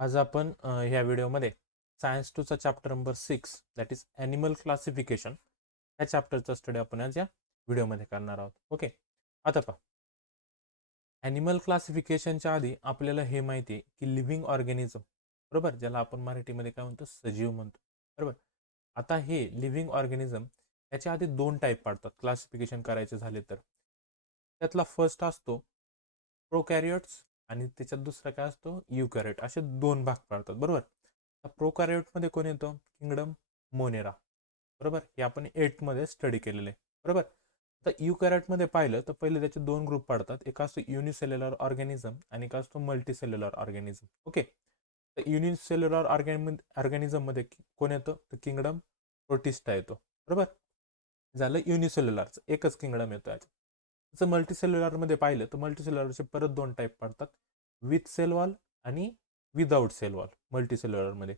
आज आपण ह्या व्हिडिओमध्ये सायन्स टूचा chapter number 6 that is animal classification या चॅप्टरचा स्टडी आपण आज या व्हिडिओमध्ये करणार आहोत. ओके, आता पहा, ॲनिमल क्लासिफिकेशनच्या आधी आपल्याला हे माहिती आहे की लिव्हिंग ऑर्गॅनिझम, बरोबर, ज्याला आपण मराठीमध्ये काय म्हणतो, सजीव म्हणतो, बरोबर. आता हे लिव्हिंग ऑर्गॅनिझम याच्या आधी दोन टाईप पडतात क्लासिफिकेशन करायचे झाले तर. त्यातला फर्स्ट असतो प्रोकॅरियोट्स आणि त्याच्यात दुसरा काय असतो, युकॅरियोट. असे दोन भाग पडतात, बरोबर. प्रोकॅरियोटमध्ये कोण येतो, किंगडम मोनेरा, बरोबर. हे आपण 8 मध्ये स्टडी केलेले, बरोबर. तर युकॅरियोटमध्ये पाहिलं तर पहिले त्याचे दोन ग्रुप पडतात. एक असतो युनिसेल्युलर ऑर्गॅनिझम आणि एक असतो मल्टीसेल्युलर ऑर्गॅनिझम. ओके, तर युनिसेल्युलर ऑर्गॅनिझम मध्ये कोण येतं, तर किंगडम प्रोटिस्टा येतो, बरोबर. झालं युनिसेल्युलरचं, एकच किंगडम येतो याच्यात. जसं मल्टीसेल्युलरमध्ये पाहिलं तर मल्टीसेल्युलरचे परत दोन टाईप पडतात, विथ सेल वॉल आणि विदाऊट सेल वॉल. मल्टीसेल्युलरमध्ये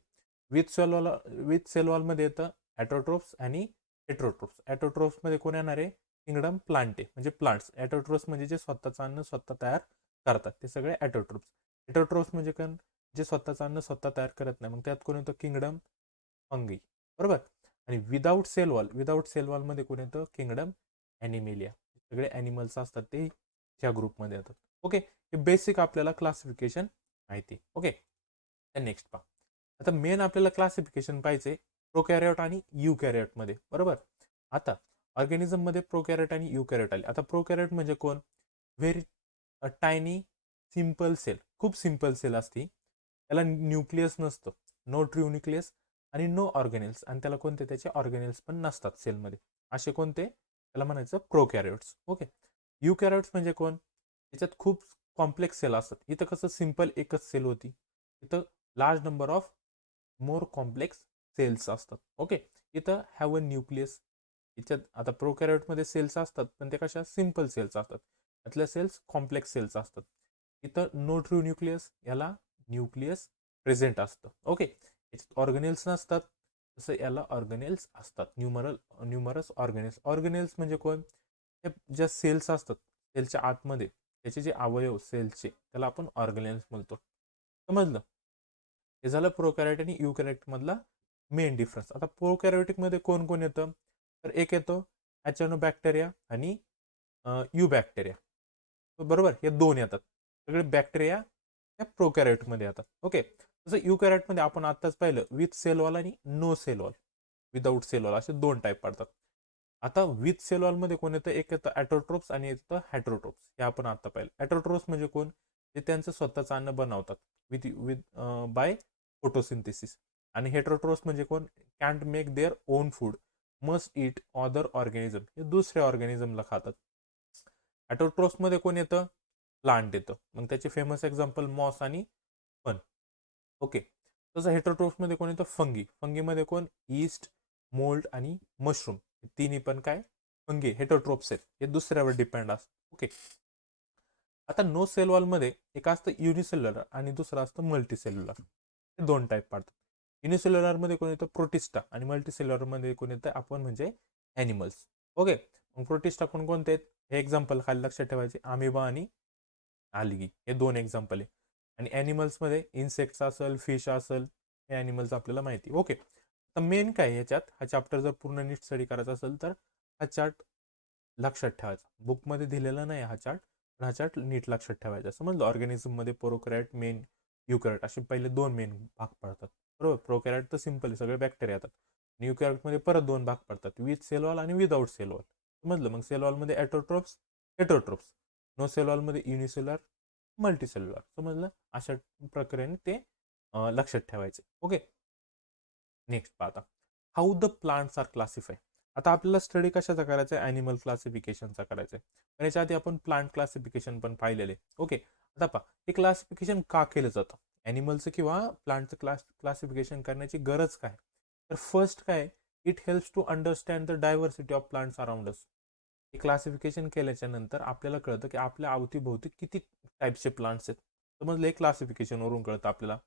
विथ सेल वॉलमध्ये येतं ॲटोट्रोप्स आणि हेट्रोट्रोप्स. ॲटोट्रोप्समध्ये कोण येणार आहे, किंगडम प्लांटे म्हणजे प्लांट्स. ॲटोट्रोप्स म्हणजे जे स्वतःचं अन्न स्वतः तयार करतात ते सगळे ॲटोट्रोप्स. हेट्रोट्रोप्स म्हणजे कोण, जे स्वतःचं अन्न स्वतः तयार करत नाही. मग त्यात कोण येतं, किंगडम फंगी, बरोबर. आणि विदाऊट सेल वॉलमध्ये कोण येतं, किंगडम ॲनिमेलिया. सगळे ॲनिमल्स असतात ते ह्या ग्रुपमध्ये येतात. ओके, हे बेसिक आपल्याला क्लासिफिकेशन माहिती. ओके, नेक्स्ट पहा, आता मेन आपल्याला क्लासिफिकेशन पाहिजे प्रोकॅरियोट आणि युकॅरियोटमध्ये, बरोबर. आता ऑर्गॅनिझममध्ये प्रोकॅरियोट आणि युकॅरियोट आले. आता प्रोकॅरियोट म्हणजे कोण, व्हेरी टायनी सिम्पल सेल, खूप सिम्पल सेल असते. त्याला न्यूक्लियस नसतं, नो ट्रू न्यूक्लियस आणि नो ऑर्गॅनिल्स, आणि त्याला कोणते त्याचे ऑर्गॅनिल्स पण नसतात सेलमध्ये. असे कोणते, त्याला म्हणायचं प्रोकॅरियोट्स. ओके, युकॅरियोट्स म्हणजे कोण, त्याच्यात खूप कॉम्प्लेक्स सेल असतात. इथं कसं सिम्पल एकच सेल होती, इथं large number of more complex cells असतात. ओके, इथं हॅव अ न्यूक्लियस. याच्यात आता प्रोकॅरियोटमध्ये सेल्स असतात पण ते कशा सिम्पल सेल्स असतात, यातल्या सेल्स कॉम्प्लेक्स सेल्स असतात. इथं नो ट्रू न्यूक्लियस, याला न्यूक्लियस प्रेझेंट असतं. ओके, याच्यात ऑर्गॅनिल्स नसतात, तसं याला ऑर्गॅनिल्स असतात. न्यूमरस ऑर्गॅनिल्स म्हणजे कोण, ज्या सेल्स असतात सेलच्या आतमध्ये त्याचे जे अवयव सेल्सचे, त्याला आपण ऑर्गॅनिल्स म्हणतो. समजलं. हे झालं प्रोकॅरियोट आणि युकॅरियोट मधला मेन डिफरन्स. आता प्रोकॅरियोटिक मध्ये कोण कोण येतं, तर एक येतो बॅक्टेरिया आणि यू बॅक्टेरिया, बरोबर. हे दोन येतात, सगळे बॅक्टेरिया या प्रोकॅरियोटमध्ये येतात. ओके, तसं युकॅरियोटमध्ये आपण आत्ताच पाहिलं विथ सेल वॉल आणि no cell wall, without cell wall, असे दोन टाईप पडतात. आता विथ सेल वॉलमध्ये कोण येतं, एक येतं ॲटोट्रोप्स आणि एक येतं हेट्रोट्रोप्स. हे आपण आता पाहिलं. ॲटोट्रोप्स म्हणजे कोण, ते त्यांचं स्वतःचं अन्न बनवतात विथ विथ बाय फोटोसिंथेसिस. आणि हेट्रोट्रोप्स म्हणजे कोण, can't make their own food, must it other organism, हे दुसऱ्या ऑर्गॅनिझमला खातात. ॲटोट्रोप्समध्ये कोण येतं, प्लांट येतं. मग त्याचे फेमस एक्झाम्पल मॉस आणि फन. ओके, तसं हेट्रोट्रोप्समध्ये कोण येतं, फंगीमध्ये कोण, ईस्ट, मोल्ड आणि मशरूम. तिन्ही पण काय, फंगी हेट्रोट्रोप्स आहेत, हे दुसऱ्यावर डिपेंड असतं. ओके, आता नो सेल वॉलमध्ये एक असतं युनिसेल्युलर आणि दुसरं असतं मल्टीसेल्युलर. हे दोन टाईप पडतात. युनिसेल्युलरमध्ये कोण येतं, प्रोटिस्टा, आणि मल्टीसेल्युलरमध्ये कोण येतं, आपण म्हणजे ॲनिमल्स. ओके, मग प्रोटिस्टा कोणते आहेत, हे एक्झाम्पल खाली लक्षात ठेवायचे, अमिबा आणि आलगी, हे दोन एक्झाम्पल आहे. आणि ॲनिमल्समध्ये इन्सेक्ट्स असेल, फिश असेल, हे ॲनिमल्स आपल्याला माहिती. ओके, तर मेन काय याच्यात, हा चॅप्टर जर पूर्ण नीट स्टडी करायचा असेल तर हा चार्ट लक्षात ठेवायचा. बुकमध्ये दिलेला नाही हा चार्ट, पण हा चार्ट नीट लक्षात ठेवायचा. समजलं. ऑर्गॅनिझममध्ये प्रोकॅरियोट, मेन, युकॅरियोट असे पहिले दोन मेन भाग पडतात, बरोबर. प्रोकॅरियोट तर सिम्पल आहे, सगळे बॅक्टेरिया येतात. युकॅरियोटमध्ये परत दोन भाग पडतात, विथ सेल वॉल आणि विदाऊट सेल वॉल. समजलं. मग सेल वॉलमध्ये ॲटोट्रोप्स, हेट्रोट्रोप्स. नो सेल वॉलमध्ये युनिसेल्युलर, मल्टीसेल्युलर. समजलं. अशा प्रकारे ते लक्षात ठेवायचे. ओके, नेक्स्ट पाहता, how the plants are classify. आता आपल्याला स्टडी कशाचा करायचा आहे, ॲनिमल क्लासिफिकेशनचा करायचा आहे. पण याच्या आधी आपण प्लांट क्लासिफिकेशन पण पाहिलेले. ओके, आता पहा, हे क्लासिफिकेशन का केलं जातं, ॲनिमलचं किंवा प्लांटचं क्लासिफिकेशन करण्याची गरज काय. तर फर्स्ट काय, it helps to understand the diversity of plants around us. हे क्लासिफिकेशन केल्याच्या नंतर आपल्याला कळतं की आपल्या अवतीभोवती किती टाईपचे प्लांट्स आहेत. समजलं. एक क्लासिफिकेशनवरून कळतं आपल्याला.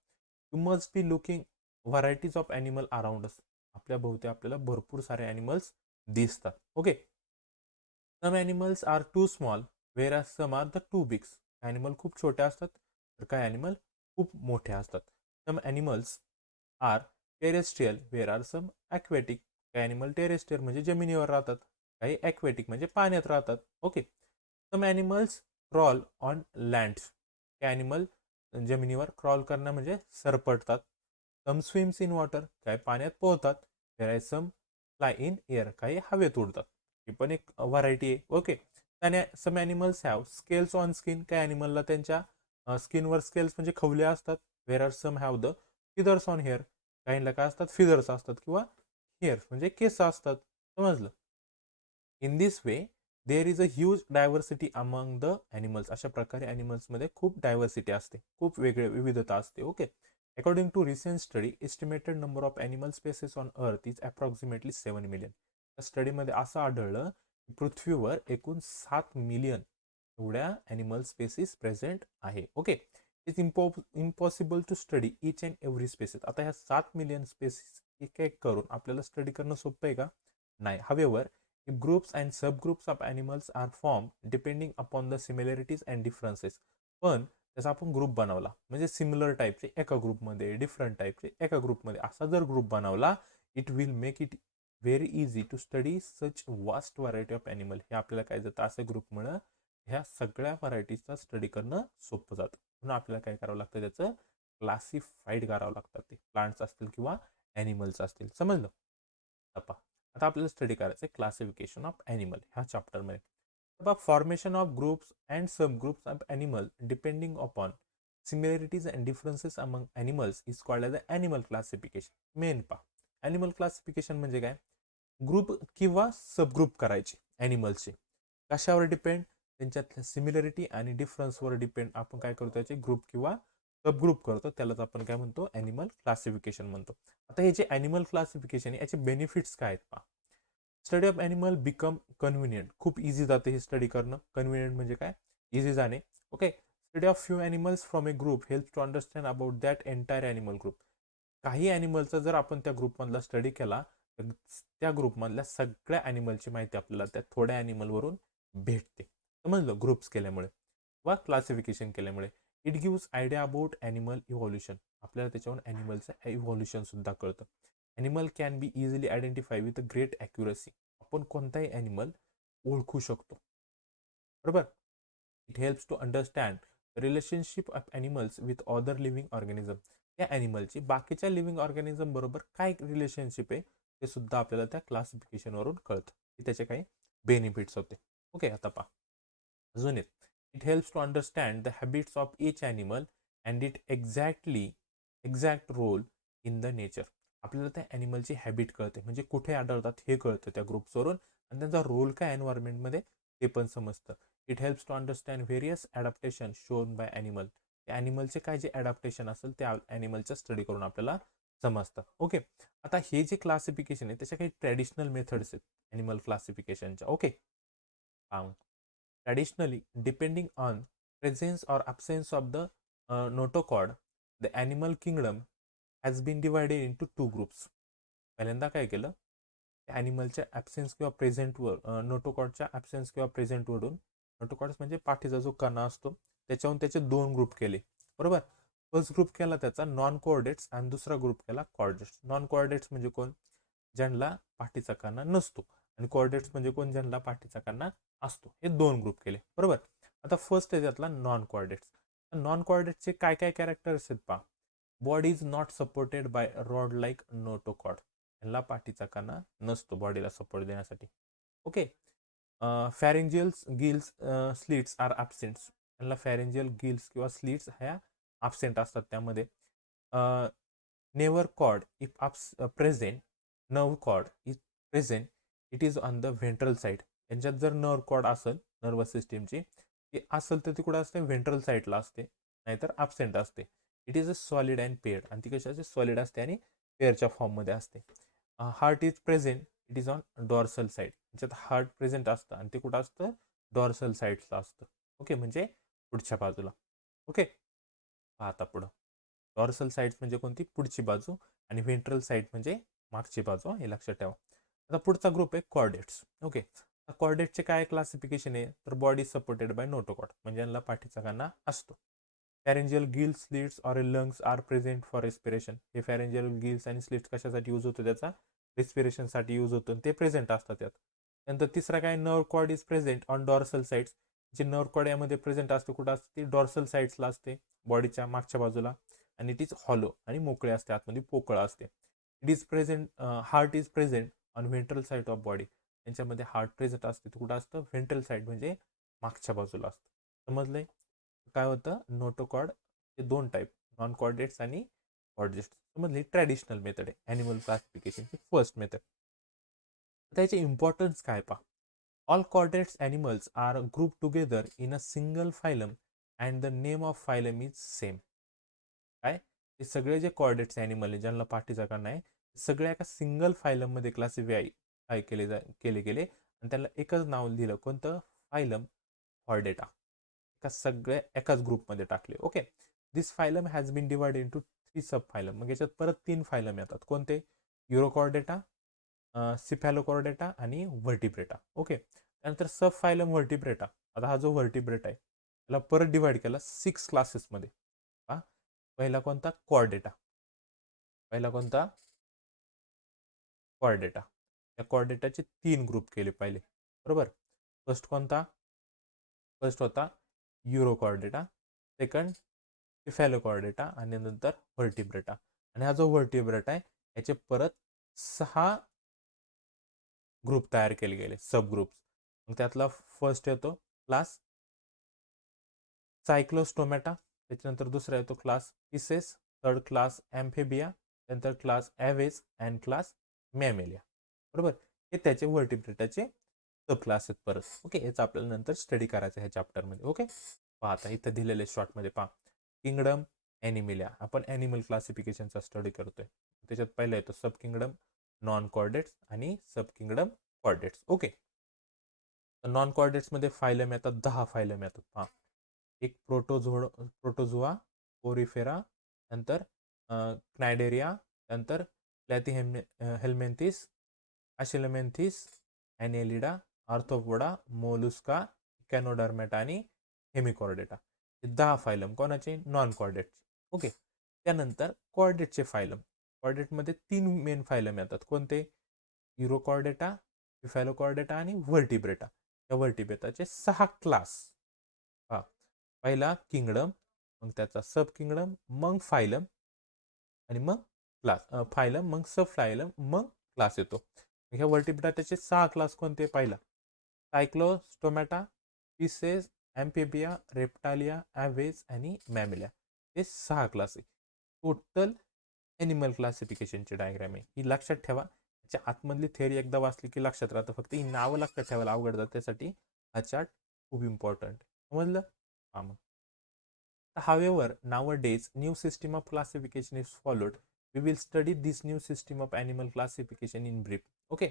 You must be looking varieties of animal around us. आपल्या भोवती आपल्याला भरपूर सारे ॲनिमल्स दिसतात. Okay, some animals are too small where are some are the too bigs. Animal खूप छोटे असतात तर काही ॲनिमल खूप मोठे असतात. Some animals are terrestrial where are some aquatic. काही ॲनिमल टेरेस्ट्रियल म्हणजे जमिनीवर राहतात, काही ॲक्वेटिक म्हणजे पाण्यात राहतात. Okay. Some animals crawl on land. काही ॲनिमल जमिनीवर क्रॉल करणं म्हणजे सरपटतात. सम स्विम्स इन वॉटर, काही पाण्यात पोहतात. देर सम फ्लाय इन एअर, काही हवेत उडतात. ही पण एक व्हरायटी आहे. ओके. आणि some animals have scales on skin. काही ॲनिमलला त्यांच्या स्किनवर स्केल्स म्हणजे खवले असतात. Where are some have the feathers on hair. काहींना काय असतात, फिदर्स असतात किंवा हेअर म्हणजे केस असतात. समजलं. In this way there is a huge diversity among the animals. अशा प्रकारे ॲनिमल्समध्ये खूप डायव्हर्सिटी असते, खूप वेगळे विविधता असते. Okay. According to recent study estimated number of animal species on earth is approximately 7 million. त्या स्टडीमध्ये असं आढळलं की पृथ्वीवर एकूण 7 मिलियन एवढ्या ॲनिमल स्पेसिस प्रेझेंट आहे. Okay. It's impossible to study each and every species. आता ह्या 7 मिलियन स्पेसिस एक एक करून आपल्याला स्टडी करणं सोपं आहे का? नाही. However groups and subgroups of animals are formed depending upon the similarities and differences. पण त्याचा आपण ग्रुप बनवला म्हणजे सिमिलर टाईपचे एका ग्रुपमध्ये, डिफरंट टाईपचे एका ग्रुपमध्ये, असा जर ग्रुप बनवला, it will make it very easy to study such vast variety of animal. हे आपल्याला काय जातं, असं ग्रुपमुळं ह्या सगळ्या व्हरायटीजचा स्टडी करणं सोपं जातं. म्हणून आपल्याला काय करावं लागतं, त्याचं क्लासिफाईड करावं लागतात. ते प्लांट्स असतील किंवा ॲनिमल्स असतील. समजलं. आता आपल्याला स्टडी करायचं आहे क्लासिफिकेशन ऑफ ॲनिमल ह्या चॅप्टरमध्ये. Formation of groups and sub groups of animal depending upon similarities and differences among animals is called as a animal classification. Main animal classification म्हणजे काय, ग्रुप किंवा सबग्रुप करायचे ॲनिमल्सचे. कशावर डिपेंड, त्यांच्यातल्या सिमिलरिटी आणि डिफरन्सवर depend आपण काय करतो, त्याचे ग्रुप किंवा सबग्रुप करतो. त्यालाच आपण काय म्हणतो, ॲनिमल क्लासिफिकेशन म्हणतो. आता हे जे ॲनिमल क्लासिफिकेशन आहे याचे बेनिफिट्स काय आहेत पहा. Study of animal become convenient. खूप इझी जाते हे स्टडी करणं. कन्व्हिनियंट म्हणजे काय, इझी जाणे. Okay. Study of few animals from a group help to understand about that entire animal group. काही ॲनिमलचा जर आपण त्या ग्रुपमधला स्टडी केला तर त्या ग्रुपमधल्या सगळ्या ॲनिमलची माहिती आपल्याला त्या थोड्या ॲनिमलवरून भेटते. समजलं, ग्रुप्स केल्यामुळे वा क्लासिफिकेशन केल्यामुळे. It gives idea about animal evolution. आपल्याला त्याच्यावरून ॲनिमलचं इव्हॉल्युशन सुद्धा कळतं. Animal can be easily identify with a great accuracy. आपण कोणताही ॲनिमल ओळखू शकतो, बरोबर. It helps to understand relationship of animals with other living organism. त्या ॲनिमलची बाकीच्या लिव्हिंग ऑर्गॅनिझम बरोबर काय रिलेशनशिप आहे ते सुद्धा आपल्याला त्या क्लासिफिकेशनवरून कळतं, की त्याचे काही बेनिफिट्स होते. ओके. आता पहा अजून एक. It helps to understand the habits of each animal and it exact role in the nature. आपल्याला त्या ॲनिमलची हॅबिट कळते, म्हणजे कुठे आढळतात हे कळतं त्या ग्रुप्सवरून, आणि त्यांचा रोल काय एन्व्हायरमेंटमध्ये ते पण समजतं. It helps to understand various adaptation shown by animal. त्या ॲनिमलचे काय जे ॲडॅप्टेशन असेल त्या ॲनिमलच्या स्टडी करून आपल्याला समजतं. ओके. आता हे जे क्लासिफिकेशन आहे त्याच्या काही ट्रॅडिशनल मेथड्स आहेत ॲनिमल क्लासिफिकेशनच्या. Okay. Traditionally depending on presence or absence of the notochord, the animal kingdom has been divided into 2 groups. पहिल्यांदा काय केलं, ॲनिमलच्या ॲब्सेन्स किंवा प्रेझेंटवर नोटोकॉडच्या ॲब्सेन्स किंवा प्रेझेंटवरून, नोटोकॉड्स म्हणजे पाठीचा जो कणा असतो त्याच्याहून त्याचे 2 ग्रुप केले, बरोबर. फर्स्ट ग्रुप केला त्याचा नॉन कोऑर्डिनेट्स आणि दुसरा ग्रुप केला कोऑर्डिनेट्स. नॉन कोऑर्डिनेट्स म्हणजे कोण, ज्यांना पाठीचा कणा नसतो, आणि कोऑर्डिनेट्स म्हणजे कोण, ज्यांना पाठीचा कणा असतो. हे 2 ग्रुप केले, बरोबर. आता फर्स्ट आहे त्यातला नॉन कोऑर्डिनेट्स. नॉन कोऑर्डिनेट्सचे काय काय कॅरेक्टर्स आहेत पहा. Body is not supported by rod like notochord. यांना पाठीचा कणा नसतो बॉडीला सपोर्ट देण्यासाठी. Okay. Pharyngeal gills slits are absents. यांना फॅरेंजियल गिल्स किंवा स्लिट्स ह्या ॲब्सेंट असतात त्यामध्ये. Nerve cord if present, nerve cord is present, it is on the ventral side. यांच्यात जर नर्व कॉर्ड असेल नर्वस सिस्टीमची ती असेल तर ती कुठं असते, व्हेंट्रल साईडला असते, नाहीतर ॲब्सेंट असते. It is a solid and paired. आणि ती कशाची, सॉलिड असते आणि पेअरच्या फॉर्ममध्ये असते. Heart is present, it is on dorsal side. त्याच्यात हार्ट प्रेझेंट असतं आणि ते कुठं असतं, डॉर्सल साईडला असतं. ओके, म्हणजे पुढच्या बाजूला. ओके. आता पुढं डॉर्सल साईड्स म्हणजे कोणती, पुढची बाजू, आणि व्हेंट्रल साईड म्हणजे मागची बाजू. हे लक्षात ठेवा. आता पुढचा ग्रुप आहे कॉर्डेट्स. ओके. कॉर्डेटचे काय क्लासिफिकेशन आहे, तर बॉडी सपोर्टेड बाय नोटोकॉड, म्हणजे यांना पाठीचा कणा असतो. Pharyngeal gills, slits or lungs are present for respiration. हे pharyngeal gills आणि slits कशासाठी यूज होतो, त्याचा रेस्पिरेशनसाठी यूज होतो, ते प्रेझेंट असतात त्यात. नंतर तिसरा काय, nerve cord is present on dorsal sides. जे नर्व कॉर्ड यामध्ये प्रेझेंट असते कुठं असते, ती डॉर्सल साइड्सला असते, बॉडीच्या मागच्या बाजूला, आणि तीच हॉलो आणि मोकळे असते, आतमध्ये पोकळ असते. It is present, heart is present on ventral side of body. त्यांच्यामध्ये हार्ट प्रेझेंट असते, कुठं असतं, व्हेंट्रल साइड म्हणजे मागच्या बाजूला असतं. समजलंय. काय होतं, नोटोकॉर्ड हे दोन टाईप, नॉन कॉर्डेट्स आणि कॉर्डेट्स. समजली. ट्रॅडिशनल मेथड आहे ॲनिमल क्लासिफिकेशनची फर्स्ट मेथड. त्याचे इम्पॉर्टन्स काय पहा. All chordates animals are group together in a single phylum and the name of phylum is same. काय, हे सगळे जे कॉर्डेट्स ॲनिमल आहे, ज्यांना पाठीचा कान आहे, सगळे एका सिंगल फायलममध्ये क्लासिफाय केले गेले आणि त्याला एकच नाव दिलं, कोणतं, फायलम कॉर्डेटा. सगळे एकाच ग्रुपमध्ये टाकले. Okay. This phylum has been divide into 3 sub phylum. मग याच्यात परत 3 फायलम येतात. कोणते, युरोकॉर्डेटा, सिफॅलोकॉर्डेटा आणि व्हर्टिब्रेटा. ओके. त्यानंतर सब फायलम व्हर्टिब्रेटा. आता हा जो व्हर्टिब्रेटा आहे त्याला परत डिवाइड केला 6 क्लासेसमध्ये. हा, पहिला कोणता, कॉर्डेटा. पहिला कोणता, कॉर्डेटा. या कॉर्डेटाचे 3 ग्रुप केले पहिले, बरोबर. फर्स्ट कोणता, फर्स्ट होता युरोकॉर्डेटा, सेकंड सिफॅलोकॉर्डेटा आणि नंतर व्हर्टिब्रेटा. आणि हा जो व्हर्टिब्रेटा आहे याचे परत 6 ग्रुप तयार केले गेले, सब ग्रुप्स. मग त्यातला फर्स्ट येतो क्लास सायक्लोस्टोमॅटा, त्याच्यानंतर दुसरा येतो क्लास पिसेस, थर्ड क्लास ॲम्फेबिया, नंतर क्लास ॲव्हेज अँड क्लास मॅमेलिया. बरोबर. हे त्याचे व्हर्टिब्रेटाचे सब क्लास आहेत परत. ओके. याचा आपल्याला नंतर स्टडी करायचं ह्या चॅप्टरमध्ये. ओके. पहा आता इथं दिलेले शॉर्टमध्ये पहा, किंगडम ॲनिमिलिया. आपण ॲनिमल क्लासिफिकेशनचा स्टडी करतोय. त्याच्यात पहिला येतो सब किंगडम नॉन कॉर्डेट्स आणि sub kingdom chordates. Okay. Non कॉर्डेट्समध्ये फायलम येतात, 10 फायलम येतात. पहा, एक प्रोटोझोआ, पोरिफेरा, नंतर क्नायडेरिया, नंतर हेल्मेंथिस, अशिलमेंथिस, ॲनेलिडा, आर्थ्रोपोडा, मोलुस्का, कॅनोडर्मेटा आणि हेमिकॉर्डेटा. हे 10 फायलम कोणाचे, नॉन कॉर्डेटचे. ओके. त्यानंतर कॉर्डेटचे फायलम. कॉर्डेटमध्ये 3 मेन फायलम येतात. कोणते, युरोकॉर्डेटा, सिफॅलोकॉर्डेटा आणि व्हर्टिब्रेटा. या व्हर्टिब्रेटाचे 6 क्लास. हा, पहिला किंगडम, मग त्याचा सब किंगडम, मग फायलम आणि मग क्लास. फायलम मग सब फायलम मग क्लास येतो. ह्या व्हर्टिब्रेटाचे 6 क्लास कोणते, पहिला सायक्लोस्टोमॅटा, पिसेस, ॲम्फेबिया, रेप्टालिया, ॲव्हेज आणि मॅमेलिया. हे 6 क्लास आहे. टोटल ॲनिमल क्लासिफिकेशनची डायग्राम आहे ही. लक्षात ठेवा. त्याच्या आतमधली थेअरी एकदा वाचली की लक्षात राहतं. फक्त ही नावं लक्षात ठेवायला अवघड जातं, त्यासाठी हा चार्ट खूप इम्पॉर्टंट. समजलं. हा, मग however nowadays new system of classification is followed. We will study this new system of animal classification in brief. Okay.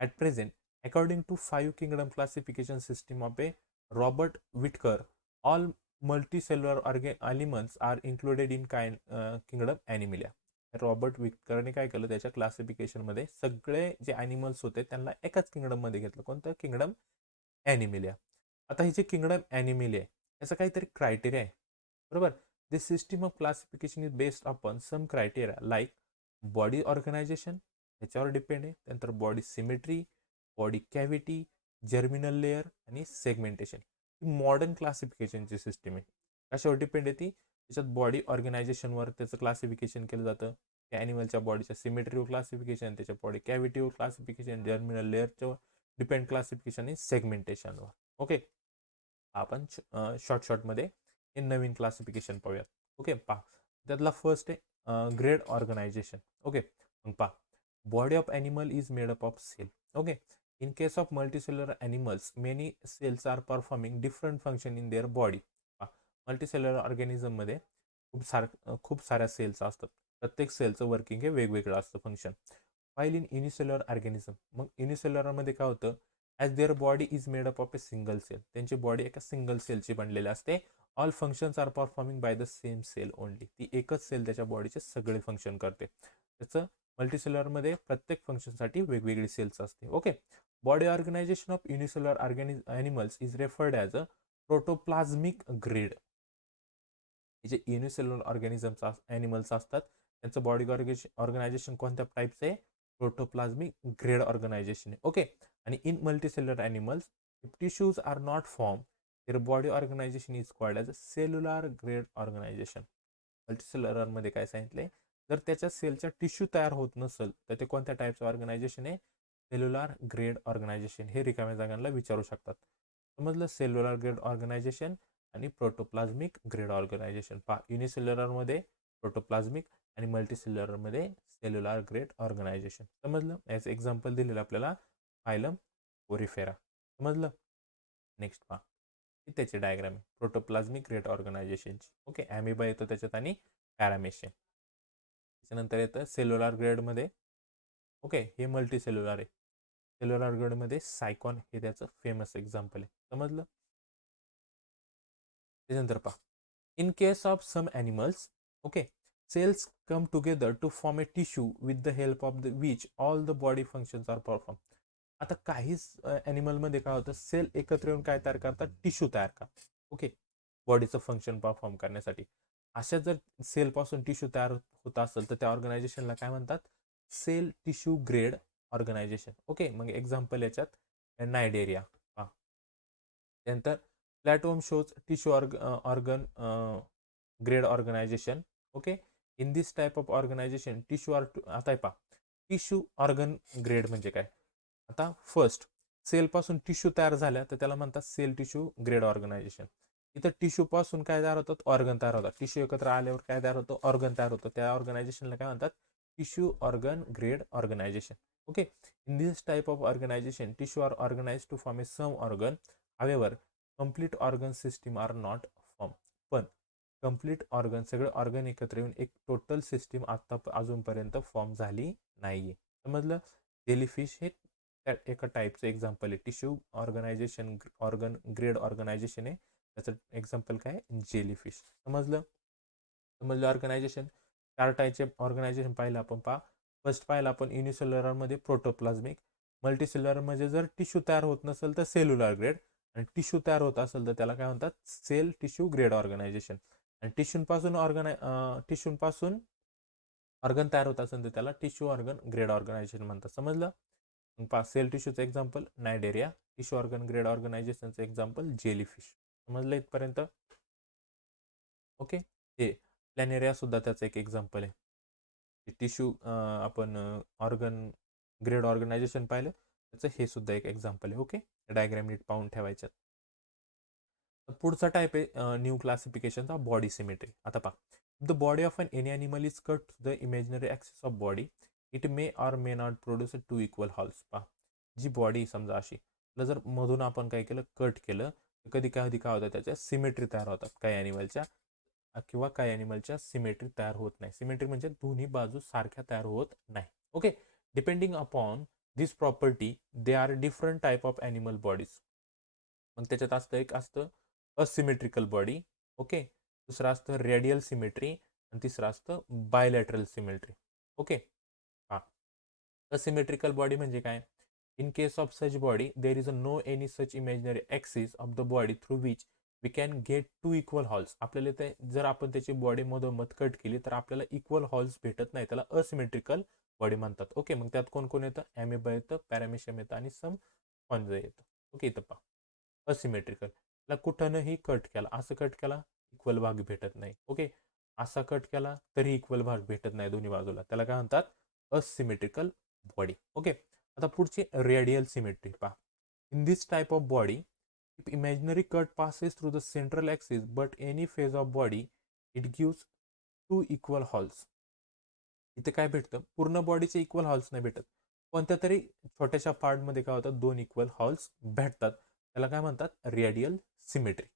At present, according to 5 kingdom classification system of a Robert Whittaker, all multicellular animals are included in kingdom Animalia. Robert विटकरने काय केलं, त्याच्या क्लासिफिकेशनमध्ये सगळे जे animals होते त्यांना एकाच किंगडममध्ये घेतलं. कोणतं, किंगडम ॲनिमिलिया. आता ही जे किंगडम ॲनिमिलिया आहे याचा काहीतरी क्रायटेरिया आहे, बरोबर. This system of classification is based upon some criteria like body organisation, याच्यावर डिपेंड आहे. त्यानंतर body symmetry, body cavity, germinal layer आणि सेगमेंटेशन. ही मॉडर्न क्लासिफिकेशनची सिस्टीम आहे. कशावर डिपेंड आहे ती, त्याच्यात बॉडी ऑर्गनायझेशनवर त्याचं क्लासिफिकेशन केलं जातं. त्या ॲनिमलच्या बॉडीच्या सिमेट्रीवर क्लासिफिकेशन, त्याच्या बॉडी कॅव्हिटीवर क्लासिफिकेशन, जर्मिनल लेअरच्या डिपेंड क्लासिफिकेशन आणि सेगमेंटेशनवर. ओके. आपण शॉर्टमध्ये हे नवीन क्लासिफिकेशन पाहूयात. ओके. पहा, त्यातला फर्स्ट आहे ग्रेड ऑर्गनायझेशन. ओके. मग पहा, body of animal is made up of cell. Okay. In case of multicellular animals many cells are performing different function in their body. Multicellular ऑर्गॅनिझममध्ये खूप साऱ्या सेल्स असतात. प्रत्येक सेलचं वर्किंग हे वेगवेगळं असतं, function. File in unicellular organism. मग युनिसेल्युलरमध्ये काय होतं, as their body is made up of a single cell. त्यांची बॉडी एका सिंगल सेलची बनलेली असते. All functions are performing by the same cell only. ती एकच सेल त्याच्या बॉडीचे सगळे फंक्शन करते. त्याचं मल्टीसेल्युलरमध्ये प्रत्येक फंक्शनसाठी वेगवेगळी सेल्स असते. Okay. Body organisation of unicellular animals is referred as a protoplasmic grade. जे युनिसेल्युलर ऑर्गॅनिझम्स ॲनिमल्स असतात त्यांचं बॉडी ऑर्गनायझेशन कोणत्या टाईपचं आहे, प्रोटोप्लाझ्मिक ग्रेड ऑर्गनायझेशन आहे. ओके. आणि in multicellular animals if tissues are not form their body organisation is called as a cellular grade organisation. मल्टीसेल्युलरमध्ये काय सांगितलंय, जर त्याच्या सेलच्या टिश्यू तयार होत नसेल तर ते कोणत्या टाईपचं ऑर्गनायझेशन आहे, सेल्युलर ग्रेड ऑर्गनायझेशन. हे रिकाम्या जागांना विचारू शकतात. समजलं, सेल्युलर ग्रेड ऑर्गनायझेशन आणि प्रोटोप्लाझ्मिक ग्रेड ऑर्गनायझेशन. पहा, युनिसेल्युलरमध्ये प्रोटोप्लाझ्मिक आणि मल्टीसेल्युलरमध्ये सेल्युलर ग्रेड ऑर्गनायझेशन. समजलं, याचं एक्झाम्पल दिलेलं आपल्याला फायलम पोरिफेरा. समजलं. नेक्स्ट पहा, त्याची डायग्राम आहे प्रोटोप्लाझ्मिक ग्रेड ऑर्गनायझेशनची. ओके. ॲमिबा येतो त्याच्यात आणि पॅरामेशियम. त्याच्यानंतर येतं सेल्युलर ग्रेडमध्ये. ओके, हे मल्टी सेल्युलर आहे. सेल्युलर ग्रेडमध्ये सायकॉन हे त्याचं फेमस एक्झाम्पल आहे. समजलं. त्याच्यानंतर पहा, in case of some animals, okay, cells come together to form a tissue with the help of the which all the body functions are performed. आता काहीच ॲनिमलमध्ये काय होतं, सेल एकत्र येऊन काय तयार करतात, टिश्यू तयार करतात. ओके, बॉडीचं फंक्शन परफॉर्म करण्यासाठी. अशा जर सेलपासून टिश्यू तयार होत असेल तर त्या ऑर्गनायझेशनला काय म्हणतात, cell tissue grade organisation. Okay. मग एक्झाम्पल याच्यात नायडेरिया. हां. त्यानंतर platform shows tissue organ grade organisation. Okay. In this type of organisation tissue आता आहे पहा, टिश्यू ऑर्गन ग्रेड म्हणजे काय. आता फर्स्ट सेलपासून टिश्यू तयार झाल्या तर त्याला म्हणतात सेल टिश्यू ग्रेड ऑर्गनायझेशन. इथं टिश्यूपासून काय तयार होतात, ऑर्गन तयार होतात. टिश्यू एकत्र आल्यावर काय तयार होतं, ऑर्गन तयार होतं. त्या ऑर्गनायझेशनला काय म्हणतात, tissue organ grade organisation. Okay. In this type of organisation tissue are organise to form a some organ. However complete organ system are not form. पण कंप्लीट ऑर्गन, सगळे ऑर्गन एकत्र येऊन एक टोटल सिस्टीम आता अजूनपर्यंत फॉर्म झाली नाहीये. समजलं. जेलीफिश हे त्या एका टाईपचं एक्झाम्पल आहे. Tissue organisation organ grade organisation आहे. त्याचं एक्झाम्पल काय, जेलीफिश. समजलं. समजलं ऑर्गनायझेशन. चार टाईपचे ऑर्गनायझेशन पाहिलं आपण. पहा, फर्स्ट पाहिलं आपण युनिसेल्युलरमध्ये प्रोटोप्लाझ्मिक. मल्टीसेल्युलरमध्ये जर टिश्यू तयार होत नसेल तर सेल्युलर ग्रेड, आणि टिश्यू तयार होत असेल तर त्याला काय म्हणतात, सेल टिश्यू ग्रेड ऑर्गनायझेशन. आणि टिश्यूपासून ऑर्गन तयार होत असेल तर त्याला टिश्यू ऑर्गन ग्रेड ऑर्गनायझेशन म्हणतात. समजलं. मग पहा, सेल टिश्यूचं example cnidaria, tissue organ grade ऑर्गनायझेशनचं एक्झाम्पल जेलीफिश. समजलं इथपर्यंत. ओके. हे प्लॅनेरिया सुद्धा त्याचं एक एक्झाम्पल आहे. टिश्यू आपण ऑर्गन ग्रेड ऑर्गनायझेशन पाहिलं, त्याचं हे सुद्धा एक एक्झाम्पल आहे. ओके. डायग्राम नीट पाहून ठेवायच्यात. पुढचा टाईप आहे न्यू क्लासिफिकेशनचा बॉडी सिमेट्री. आता पहा, the body of any animal is cut to the imaginary axis of body. It may or may not produce two equal halves. पहा, जी बॉडी समजा अशी जर मधून आपण काय केलं, कट केलं, कधी काय होतं, त्याच्या सिमेट्री तयार होतात काही ॲनिमलच्या, किंवा काही ॲनिमलच्या सिमेट्री तयार होत नाही. सिमेट्री म्हणजे दोन्ही बाजू सारख्या तयार होत नाही. Okay. Depending upon this property they are different type of animal bodies. मग त्याच्यात असतं, एक असतं असिमेट्रिकल बॉडी. ओके. दुसरं असतं रेडियल सिमेट्री, आणि तिसरं असतं बायलॅटरल सिमेट्री. ओके. हां. असिमेट्रिकल बॉडी म्हणजे काय, in case of such body there is no any such imaginary axis of the body through which we can get two equal halves. आपल्याला ते जर आपण त्याची बॉडी मधोमध कट केली तर आपल्याला इक्वल हॉल्स भेटत नाही, त्याला असिमेट्रिकल बॉडी म्हणतात. ओके. मग त्यात कोण कोण येतं, ॲमिबा येतं, पॅरामेशियम येतं आणि सम फंज येतं. ओके. इथं पहा, असिमेट्रिकल ला कुठनंही कट केला, असं कट केला इक्वल भाग भेटत नाही. ओके. असा कट केला तरी इक्वल भाग भेटत नाही दोन्ही बाजूला, त्याला काय म्हणतात, असिमेट्रिकल बॉडी. ओके. आता पुढची रेडियल सिमेट्री पहा. In this type of body if imaginary cut passes through the central axis but any phase of body it gives two equal halls. इथे काय भेटतं, पूर्ण बॉडीचे इक्वल हॉल्स नाही भेटत, कोणत्या तरी छोट्याशा पार्टमध्ये काय होतात, दोन इक्वल हॉल्स भेटतात. त्याला काय म्हणतात, रेडियल सिमेट्री.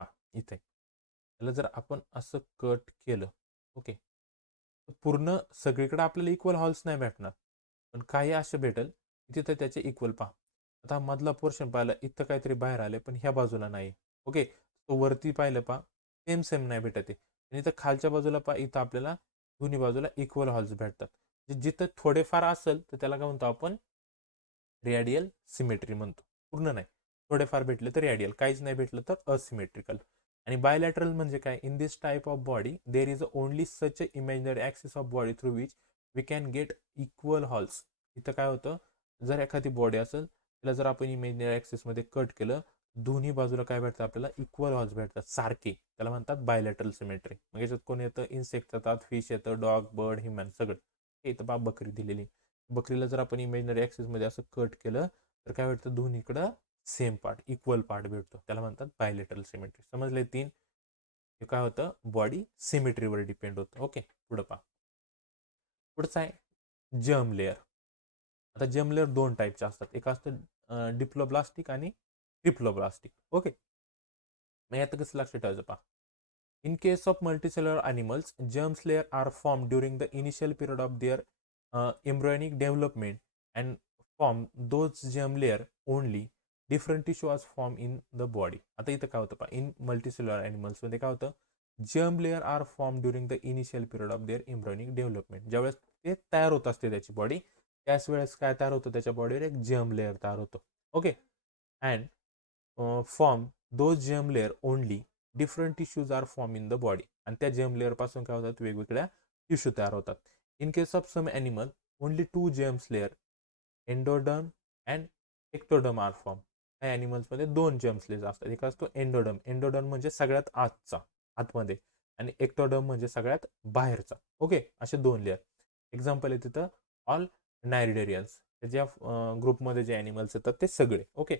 हा, इथे त्याला जर आपण असं कट केलं, ओके, पूर्ण सगळीकडे आपल्याला इक्वल हॉल्स नाही भेटणार, पण काही असे भेटेल तिथे त्याचे इक्वल. पहा, आता मधला पोर्शन पाहिला, इथं काहीतरी बाहेर आले पण ह्या बाजूला नाही. ओके. तो वरती पाहिलं पहा, सेम नाही भेटत आहे. आणि इथं खालच्या बाजूला पहा, इथं आपल्याला दोन्ही बाजूला इक्वल हॉल्स भेटतात. जिथं थोडेफार असेल तर त्याला काय म्हणतो आपण, रेडियल सिमेट्री म्हणतो. पूर्ण नाही, थोडेफार भेटले तर रेडियल, काहीच नाही भेटलं तर असिमेट्रिकल. आणि बायलॅटरल म्हणजे काय, in this type of body there is only such a imaginary axis of body through which we can get equal halves. इथं काय होतं, जर एखादी बॉडी असेल त्याला जर आपण इमॅजिनरी ॲक्सिसमध्ये कट केलं, दोन्ही बाजूला काय भेटतं आपल्याला, इक्वल हॉल्स भेटतात सारखे, त्याला म्हणतात बायलॅटरल सिमेट्री. मग याच्यात कोण येतं, इन्सेक्ट येतात, फिश येतं, डॉग, बर्ड, ह्युमन सगळं. इथं बाप बकरी दिलेली, बकरीला जर आपण इमॅजिनरी ॲक्सिसमध्ये असं कट केलं तर काय भेटतं, दोन्हीकडं सेम पार्ट, इक्वल पार्ट भेटतो, त्याला म्हणतात बायलॅटरल सिमेट्री. समजले तीन. हे काय होतं, बॉडी सिमेट्रीवर डिपेंड होतं. ओके, पुढं पहा. पुढचं आहे जर्म लेअर. आता जर्म लेअर दोन टाईपचे असतात, एक असतं डिप्लोब्लास्टिक आणि ट्रिप्लोब्लास्टिक. ओके, मग यात कसं लक्षात ठेवायचं पहा. In case of multicellular animals, germ layers are formed during the initial period of their embryonic development and form those germ layer only. Different tissues form in the body. आता इथं काय होतं पहा, इन मल्टीसेल्युलर ॲनिमल्स मध्ये काय होतं, germ layer are form during the initial period of their embryonic development. ज्यावेळेस ते तयार होत असते त्याची बॉडी, त्याच वेळेस काय तयार होतं, त्याच्या बॉडीवर एक जर्म लेअर तयार होतो. Okay, and form those germ layer only. Different tissues are form in the body. आणि त्या जर्म लेअर पासून काय होतात, वेगवेगळ्या टिश्यू तयार होतात. In case of some animal only two germs layer, endoderm and ectoderm are form. या ॲनिमल्समध्ये दोन जर्म्स लेअर असतात. एक असतो एंडोडर्म, एंडोडर्म म्हणजे सगळ्यात आतचा, आतमध्ये, आणि एक्टोडर्म म्हणजे सगळ्यात बाहेरचा. ओके, असे दोन लेअर. एक्झाम्पल आहे तिथं ऑल नायरिडेरियन्स, ज्या ग्रुपमध्ये जे ॲनिमल्स येतात ते सगळे. Okay,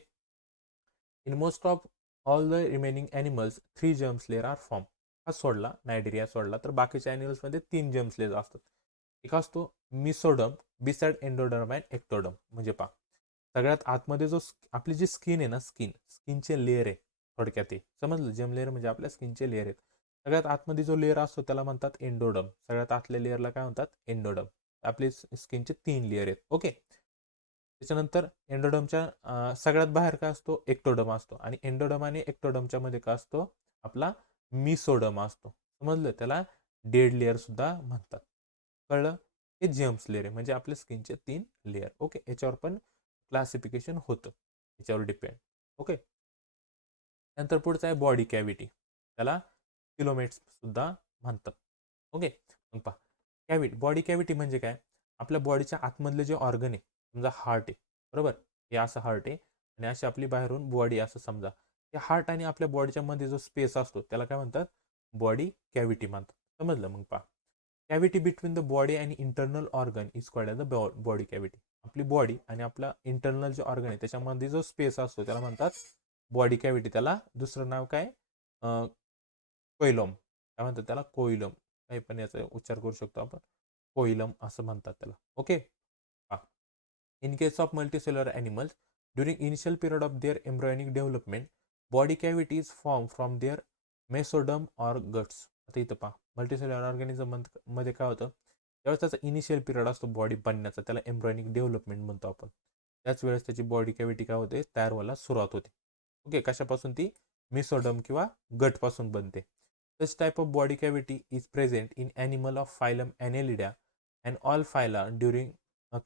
in most of all the remaining animals 3 germs layer are form. हा सोडला, नायडेरिया सोडला, तर बाकीच्या ॲनिमल्समध्ये 3 जर्म्स लेअर असतात. एक असतो मिसोडम, बिसाइड एंडोडर्म अँड एक्टोडर्म. म्हणजे पहा, सगळ्यात आतमध्ये जो आपली जी स्किन आहे ना, स्किनचे लेअर आहे थोडक्यात, ते समजलं. जर्म लेअर म्हणजे आपल्या स्किनचे लेअर आहेत. सगळ्यात आतमध्ये जो लेअर असतो त्याला म्हणतात एंडोडर्म. सगळ्यात आतल्या लेअरला काय म्हणतात, एंडोडर्म. आपली स्किनचे 3 लेअर आहेत. ओके, त्याच्यानंतर एंडोडमच्या सगळ्यात बाहेर काय असतो, एक्टोडम असतो. आणि एंडोडम आणि एक्टोडमच्या मध्ये काय असतो, आपला मिसोडम असतो. समजलं, त्याला डेड लेअर सुद्धा म्हणतात. कळलं, हे जर्म्स लेअर आहे, म्हणजे आपल्या स्किनचे 3 लेअर. ओके, याच्यावर पण क्लासिफिकेशन होतं, याच्यावर डिपेंड. ओके, नंतर पुढचं आहे बॉडी कॅव्हिटी, त्याला किलोमेट्स सुद्धा म्हणतात. ओके, मग पहा, कॅव्हिटी, बॉडी कॅव्हिटी म्हणजे काय, आपल्या बॉडीच्या आतमधले जे ऑर्गन आहे, समजा हार्ट आहे, बरोबर, हे असं हार्ट आहे, आणि अशी आपली बाहेरून बॉडी असं समजा. हे हार्ट आणि आपल्या बॉडीच्या मध्ये जो स्पेस असतो त्याला काय म्हणतात, बॉडी कॅव्हिटी म्हणतात. समजलं, मग पहा, cavity between the body and internal organ is called as the body cavity. आपली बॉडी आणि आपला इंटरनल जे ऑर्गन आहे त्याच्यामध्ये जो स्पेस असतो त्याला म्हणतात बॉडी कॅव्हिटी. त्याला दुसरं नाव काय, कोइलम, काय म्हणतात त्याला, कोइलम, काही पण याचा उच्चार करू शकतो आपण, कोइलम असं म्हणतात त्याला. Okay, in case of multicellular animals during initial period of their embryonic development, body cavity is form from their mesoderm or guts. आता इथं पहा, मल्टीसेल्युलर ऑर्गॅनिझम मध्ये काय होतं, त्यावेळेस त्याचा इनिशियल पिरियड असतो बॉडी बनण्याचा, त्याला एम्ब्रॉयनिक डेव्हलपमेंट म्हणतो आपण. त्याच वेळेस त्याची बॉडी कॅव्हिटी काय होते, तयार व्हायला सुरुवात होते. ओके, कशापासून, ती मिसोडम किंवा गटपासून बनते. This type of body cavity is present in animal of phylum Annelida and all phyla during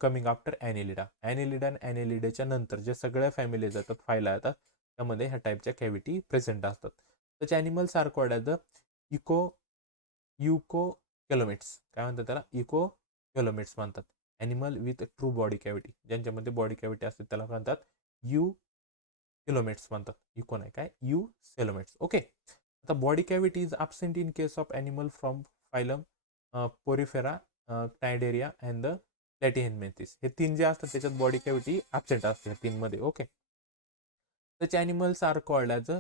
coming after Annelida. Annelida आणि Annelidaच्या नंतर जे सगळ्या फॅमिलीज येतात, फायला येतात, त्यामध्ये ह्या टाईपच्या कॅव्हिटी प्रेझेंट असतात. त्याचे animals are called as the eucoelomates. काय म्हणतात त्याला, युकोक्युलोमेट्स म्हणतात. Animal with true body cavity, ज्यांच्यामध्ये बॉडी कॅव्हिटी असते त्याला म्हणतात किलोमेट्स म्हणतात. इको नाही, काय, यू सेलोमेट्स. ओके, आता body cavity is absent in case of animal from phylum porifera, cnidaria and the platyhelminthes. हे 3 जे असतात त्याच्यात बॉडी कॅव्हिटी ॲबसेंट असते, 3 मध्ये. ओके, त्याचे ॲनिमल्स आर कॉल्ड ॲज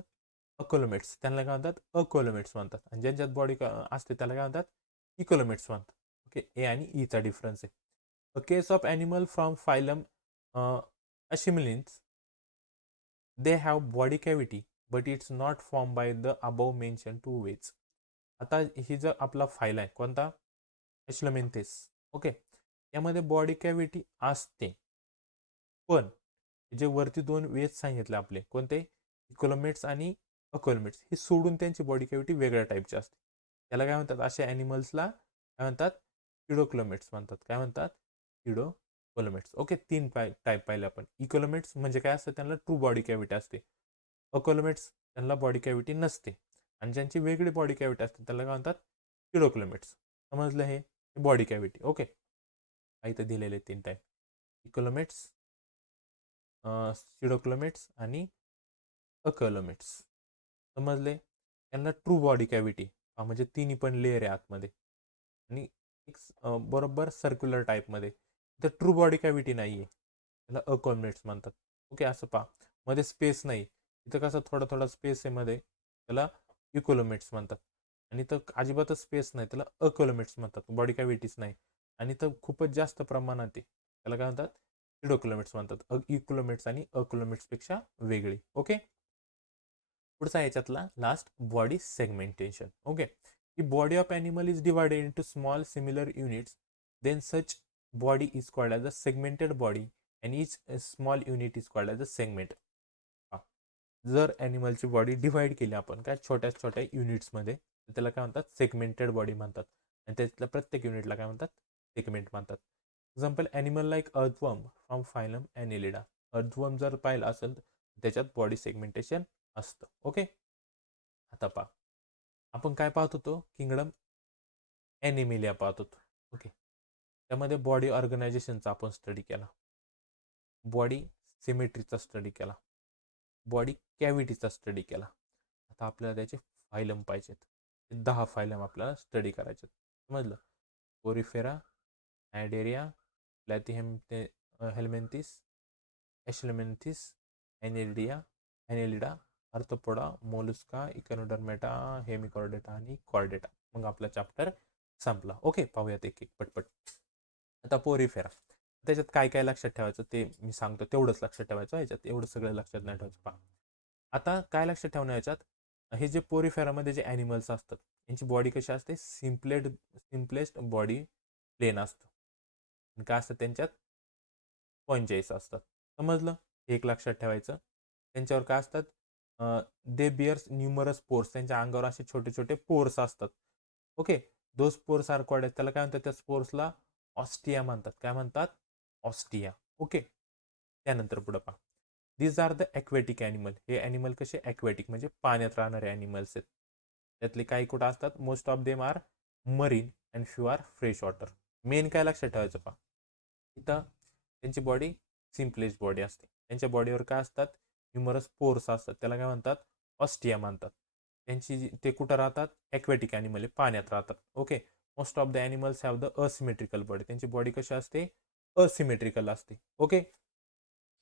अकोलोमेट्स. त्यांना काय म्हणतात, अकोलोमेट्स म्हणतात. आणि ज्यांच्यात बॉडी असते त्याला काय म्हणतात, इकोलोमेट्स म्हणतात. ओके, ए आणि ईचा डिफरन्स आहे. A case of animal from phylum aschelminthes, they have body cavity but it's not formed by the above mentioned 2 ways. आता ही जर आपला फाईल आहे कोणता, एशलमेंथेस. ओके, यामध्ये बॉडी कॅव्हिटी असते, पण जे वरती 2 वेज सांगितले आपले, कोणते, इकोलोमेट्स आणि अकोलोमेट्स, हे सोडून त्यांची बॉडी कॅव्हिटी वेगळ्या टाईपची असते. त्याला काय म्हणतात, अशा ॲनिमल्सला काय म्हणतात, किडोक्लोमेट्स म्हणतात. काय म्हणतात, किडोक्लोमेट्स. ओके, 3 टाईप पाहिले आपण. इकोलोमेट्स म्हणजे काय असतं, त्यांना ट्रू बॉडी कॅव्हिटी असते. अकोलोमेट्स त्यांना बॉडी कॅव्हिटी नसते. आणि ज्यांची वेगळी बॉडी कॅव्हिटी असते त्याला काय म्हणतात सिडोक्लोमेट्स. समजलं हे बॉडी कॅव्हिटी. ओके, इथं दिलेले 3 टाईप, इकोलोमेट्स, सिडोक्लोमेट्स आणि अकोलोमेट्स. समजले. यांना ट्रू बॉडी कॅव्हिटी म्हणजे तिन्ही पण लेअर आहे आतमध्ये आणि एक बरोबर सर्क्युलर टाईपमध्ये. तर ट्रू बॉडी कॅव्हिटी नाही आहे, त्याला अकोलोमेट्स म्हणतात. ओके, असं पहा मध्ये स्पेस नाही, इथं कसं थोडा थोडा स्पेस आहे मध्ये, त्याला इकोलोमेट्स म्हणतात. आणि तर अजिबातच स्पेस नाही, त्याला अकोलोमेट्स म्हणतात. बॉडी कॅव्हिटीच नाही आणि तर खूपच जास्त प्रमाणात आहे, त्याला काय म्हणतात सिडोक्लोमेट्स म्हणतात. इकोलोमेट्स आणि अकोलोमेट्सपेक्षा वेगळी. ओके, पुढचा याच्यातला लास्ट बॉडी सेगमेंटेशन. ओके, की body of animal is divided into small similar units, then such body is called as a segmented body and each small unit is called as a segment. जर ॲनिमलची body divide केली आपण काय छोट्या छोट्या युनिट्समध्ये, तर त्याला काय म्हणतात सेगमेंटेड बॉडी म्हणतात. आणि त्यातल्या प्रत्येक युनिटला काय म्हणतात सेगमेंट म्हणतात. Example animal like earthworm from phylum annelida. Earthworm जर पाहिलं असेल तर त्याच्यात बॉडी सेगमेंटेशन असतं. ओके, आता पहा आपण काय पाहत होतो, किंगडम ॲनिमेलिया पाहत होतो. ओके, त्यामध्ये बॉडी ऑर्गनायझेशनचा आपण स्टडी केला, बॉडी सिमेट्रीचा स्टडी केला, बॉडी कॅव्हिटीचा स्टडी केला. आता आपल्याला त्याचे फायलम पाहिजेत, 10 फायलम आपल्याला स्टडी करायचे. समजलं. Porifera, cnidaria, platyhelm helminthes, aschelminthes, annelida, arthropoda, mollusca, echinodermata, hemichordata आणि कॉर्डेटा. मग आपला चॅप्टर संपला. ओके, पाहूयात एक एक पटपट. आता पोरिफेरा, त्याच्यात काय काय लक्षात ठेवायचं ते मी सांगतो, तेवढंच लक्षात ठेवायचं. याच्यात एवढं सगळं लक्षात नाही ठेवायचं. पहा आता काय लक्षात ठेवणं याच्यात, हे जे पोरिफेरामध्ये जे ॲनिमल्स असतात यांची बॉडी कशी असते, सिम्पलेस्ट बॉडी प्लेन असतं. काय असतं त्यांच्यात 45 असतात. समजलं, एक लक्षात ठेवायचं. त्यांच्यावर काय असतात, दे बिअर्स न्यूमरस पोर्स, त्यांच्या अंगावर असे छोटे छोटे पोर्स असतात. Okay, those pores are called, त्याला काय म्हणतात त्या स्पोर्सला ऑस्टिया म्हणतात. काय म्हणतात ऑस्टिया. ओके, त्यानंतर पुढं पहा, these are the aquatic animal. हे ॲनिमल कसे ॲक्वेटिक म्हणजे पाण्यात राहणारे ॲनिमल्स आहेत. त्यातले काही कुठं असतात, most of them are marine and few are fresh water. Main काय लक्षात ठेवायचं पहा, इथं त्यांची बॉडी सिम्पलेस्ट बॉडी असते. त्यांच्या बॉडीवर काय असतात न्यूमरस पोर्स असतात, त्याला काय म्हणतात ऑस्टिया म्हणतात. ते कुठं राहतात, ॲक्वेटिक ॲनिमल पाण्यात राहतात. Okay, most of the animals have the asymmetrical body. त्यांची बॉडी कशी असते असिमेट्रिकल असते. ओके,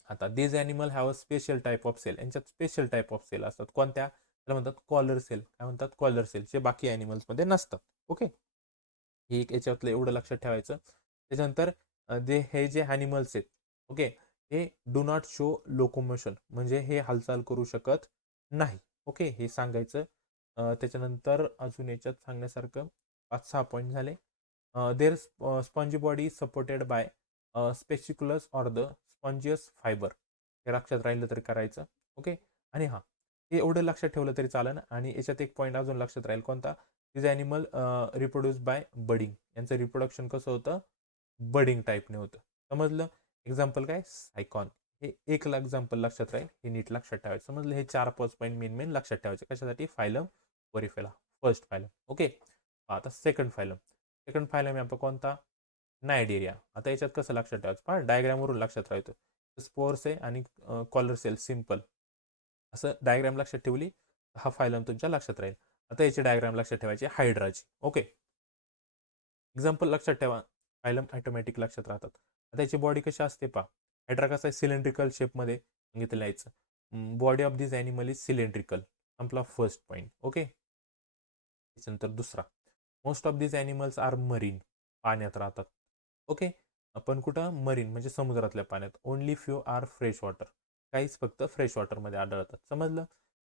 आता these animal have a special type of cell. यांच्यात स्पेशल टाईप ऑफ सेल असतात. कोणत्या, त्याला म्हणतात कॉलर सेल. काय म्हणतात कॉलर सेल, जे बाकी ॲनिमल्समध्ये नसतात. ओके, हे एक याच्यातलं एवढं लक्षात ठेवायचं. त्याच्यानंतर हे जे ॲनिमल्स आहेत, ओके, हे डू नॉट शो लोकोमोशन, म्हणजे हे हालचाल करू शकत नाही. ओके, हे सांगायचं. त्याच्यानंतर अजून याच्यात सांगण्यासारखं 5-6 पॉईंट झाले. Their spongy body supported by spicules or the spongious fibre. हे लक्षात राहिलं तरी करायचं. ओके, आणि हां, हे एवढं लक्षात ठेवलं तरी चालेल. आणि याच्यात एक पॉईंट अजून लक्षात राहील कोणता, these animal reproduce by budding. यांचं रिप्रोडक्शन कसं होतं, बडिंग टाईपने होतं. समजलं. एक्झाम्पल काय सायकॉन. हे एक एक्झाम्पल लक्षात राहील, हे नीट लक्षात ठेवायचं. समजलं, हे 4-5 पॉईंट मेन लक्षात ठेवायचे. कशासाठी, phylum Porifera first phylum. Okay, आता सेकंड फायलम. सेकंड फायलम आहे आपला कोणता, नायडेरिया. आता याच्यात कसं लक्षात ठेवायचं पहा, डायग्रामवरून लक्षात राहतं. स्पोर्स आहे आणि कॉलर सेल सिम्पल, असं डायग्राम लक्षात ठेवली हा फायलम तुमच्या लक्षात राहील. आता याची डायग्राम लक्षात ठेवायची हायड्राची. ओके, एक्झाम्पल लक्षात ठेवा, फायलम ऑटोमॅटिक लक्षात राहतात. आता याची बॉडी कशी असते पहा, हायड्रा कसा आहे सिलेंड्रिकल शेपमध्ये सांगितलं यायचं. Body of this animal is cylindrical. आपला फर्स्ट पॉईंट. ओके, त्याच्यानंतर दुसरा, most of this animals are marine. पाण्यात राहतात. ओके, आपण कुठं मरीन म्हणजे समुद्रातल्या पाण्यात. Only few are fresh water. काहीच फक्त फ्रेश वॉटरमध्ये आढळतात. समजलं.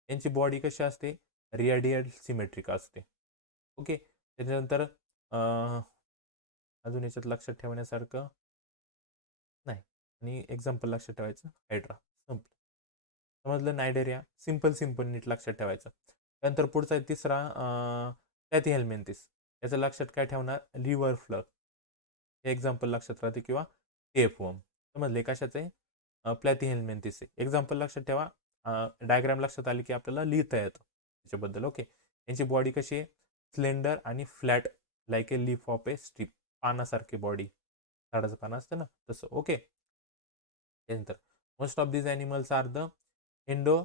यांची बॉडी कशी असते, रेडियल सिमेट्रिक असते. ओके, त्याच्यानंतर अजून याच्यात लक्षात ठेवण्यासारखं नाही. आणि एक्झाम्पल लक्षात ठेवायचं हायड्रा. संपलं. समजलं. नायडेरिया सिम्पल नीट लक्षात ठेवायचं. त्यानंतर पुढचा आहे तिसरा प्लॅथिहेल्मेंथिस. याचं लक्षात काय ठेवणार, लिव्हर फ्लर. हे एक्झाम्पल लक्षात राहते, किंवा टेपवर्म. समजले कशाचं आहे, प्लॅथिहेल्मेंथिस आहे. एक्झाम्पल लक्षात ठेवा. डायग्राम लक्षात आली की आपल्याला लिहिता येतं त्याच्याबद्दल. ओके, यांची बॉडी कशी आहे, स्लेंडर आणि flat like a leaf of a strip, पानासारखी बॉडी, झाडाचं पान असतं ना तसं. ओके. त्यानंतर most of these animals are the endo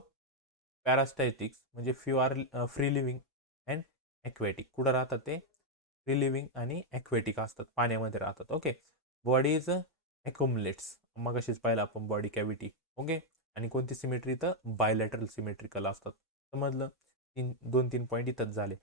parasitics, म्हणजे few are free living and aquatic. कुठं राहतात ते, फ्री लिव्हिंग आणि ॲक्वॅटिक असतात, पाण्यामध्ये राहतात. ओके. बॉडी इज ॲक्युमुलेट्स, मग अशीच पाहिलं आपण बॉडी कॅव्हिटी. ओके. आणि कोणती सिमेट्री, तर बायलॅटरल सिमेट्रिकल असतात. समजलं, 2-3 पॉईंट इथंच झाले.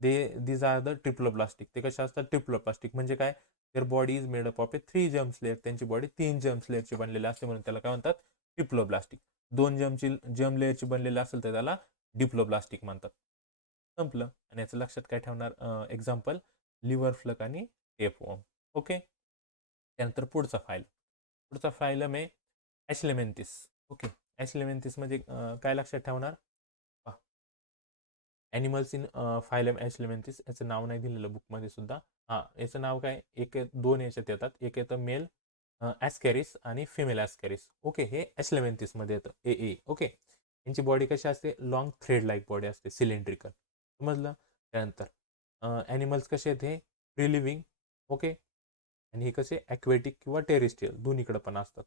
These are the triploblastic. ते कशा असतात, ट्रिप्लोप्लास्टिक म्हणजे काय, their body is made up of a 3 germs layer. त्यांची बॉडी 3 जर्म्स लेअरची बनलेली असते, म्हणून त्याला काय म्हणतात, ट्रिप्लोप्लास्टिक. 2 जर्म लेअरची बनलेली असेल तर त्याला डिप्लोप्लास्टिक म्हणतात. संपलं. आणि याचं लक्षात काय ठेवणार, एक्झाम्पल लिव्हर फ्लक आणि टेपवॉर्म. ओके. त्यानंतर पुढचा फायलम आहे ॲशलेमेंथिस. ओके. ॲशलेमेंथिस म्हणजे काय लक्षात ठेवणार, ॲनिमल्स इन फायलम ॲशलेमेंथिस. याचं नाव नाही दिलेलं बुकमध्ये सुद्धा. याचं नाव काय, दोन याच्यात येतात. एक येतं मेल ॲस्कॅरिस आणि फिमेल ॲस्कॅरिस. ओके. हे ॲशलेमेंथिसमध्ये येतं, ए. ओके. यांची बॉडी कशी असते, लॉंग थ्रेड लाईक बॉडी असते, सिलेंड्रिकल. समजलं. त्यानंतर ॲनिमल्स कसे आहेत, हे फ्री लिव्हिंग. ओके. आणि हे कसे ॲक्वेटिक किंवा टेरेस्ट्रियल दोन्हीकडे पण असतात.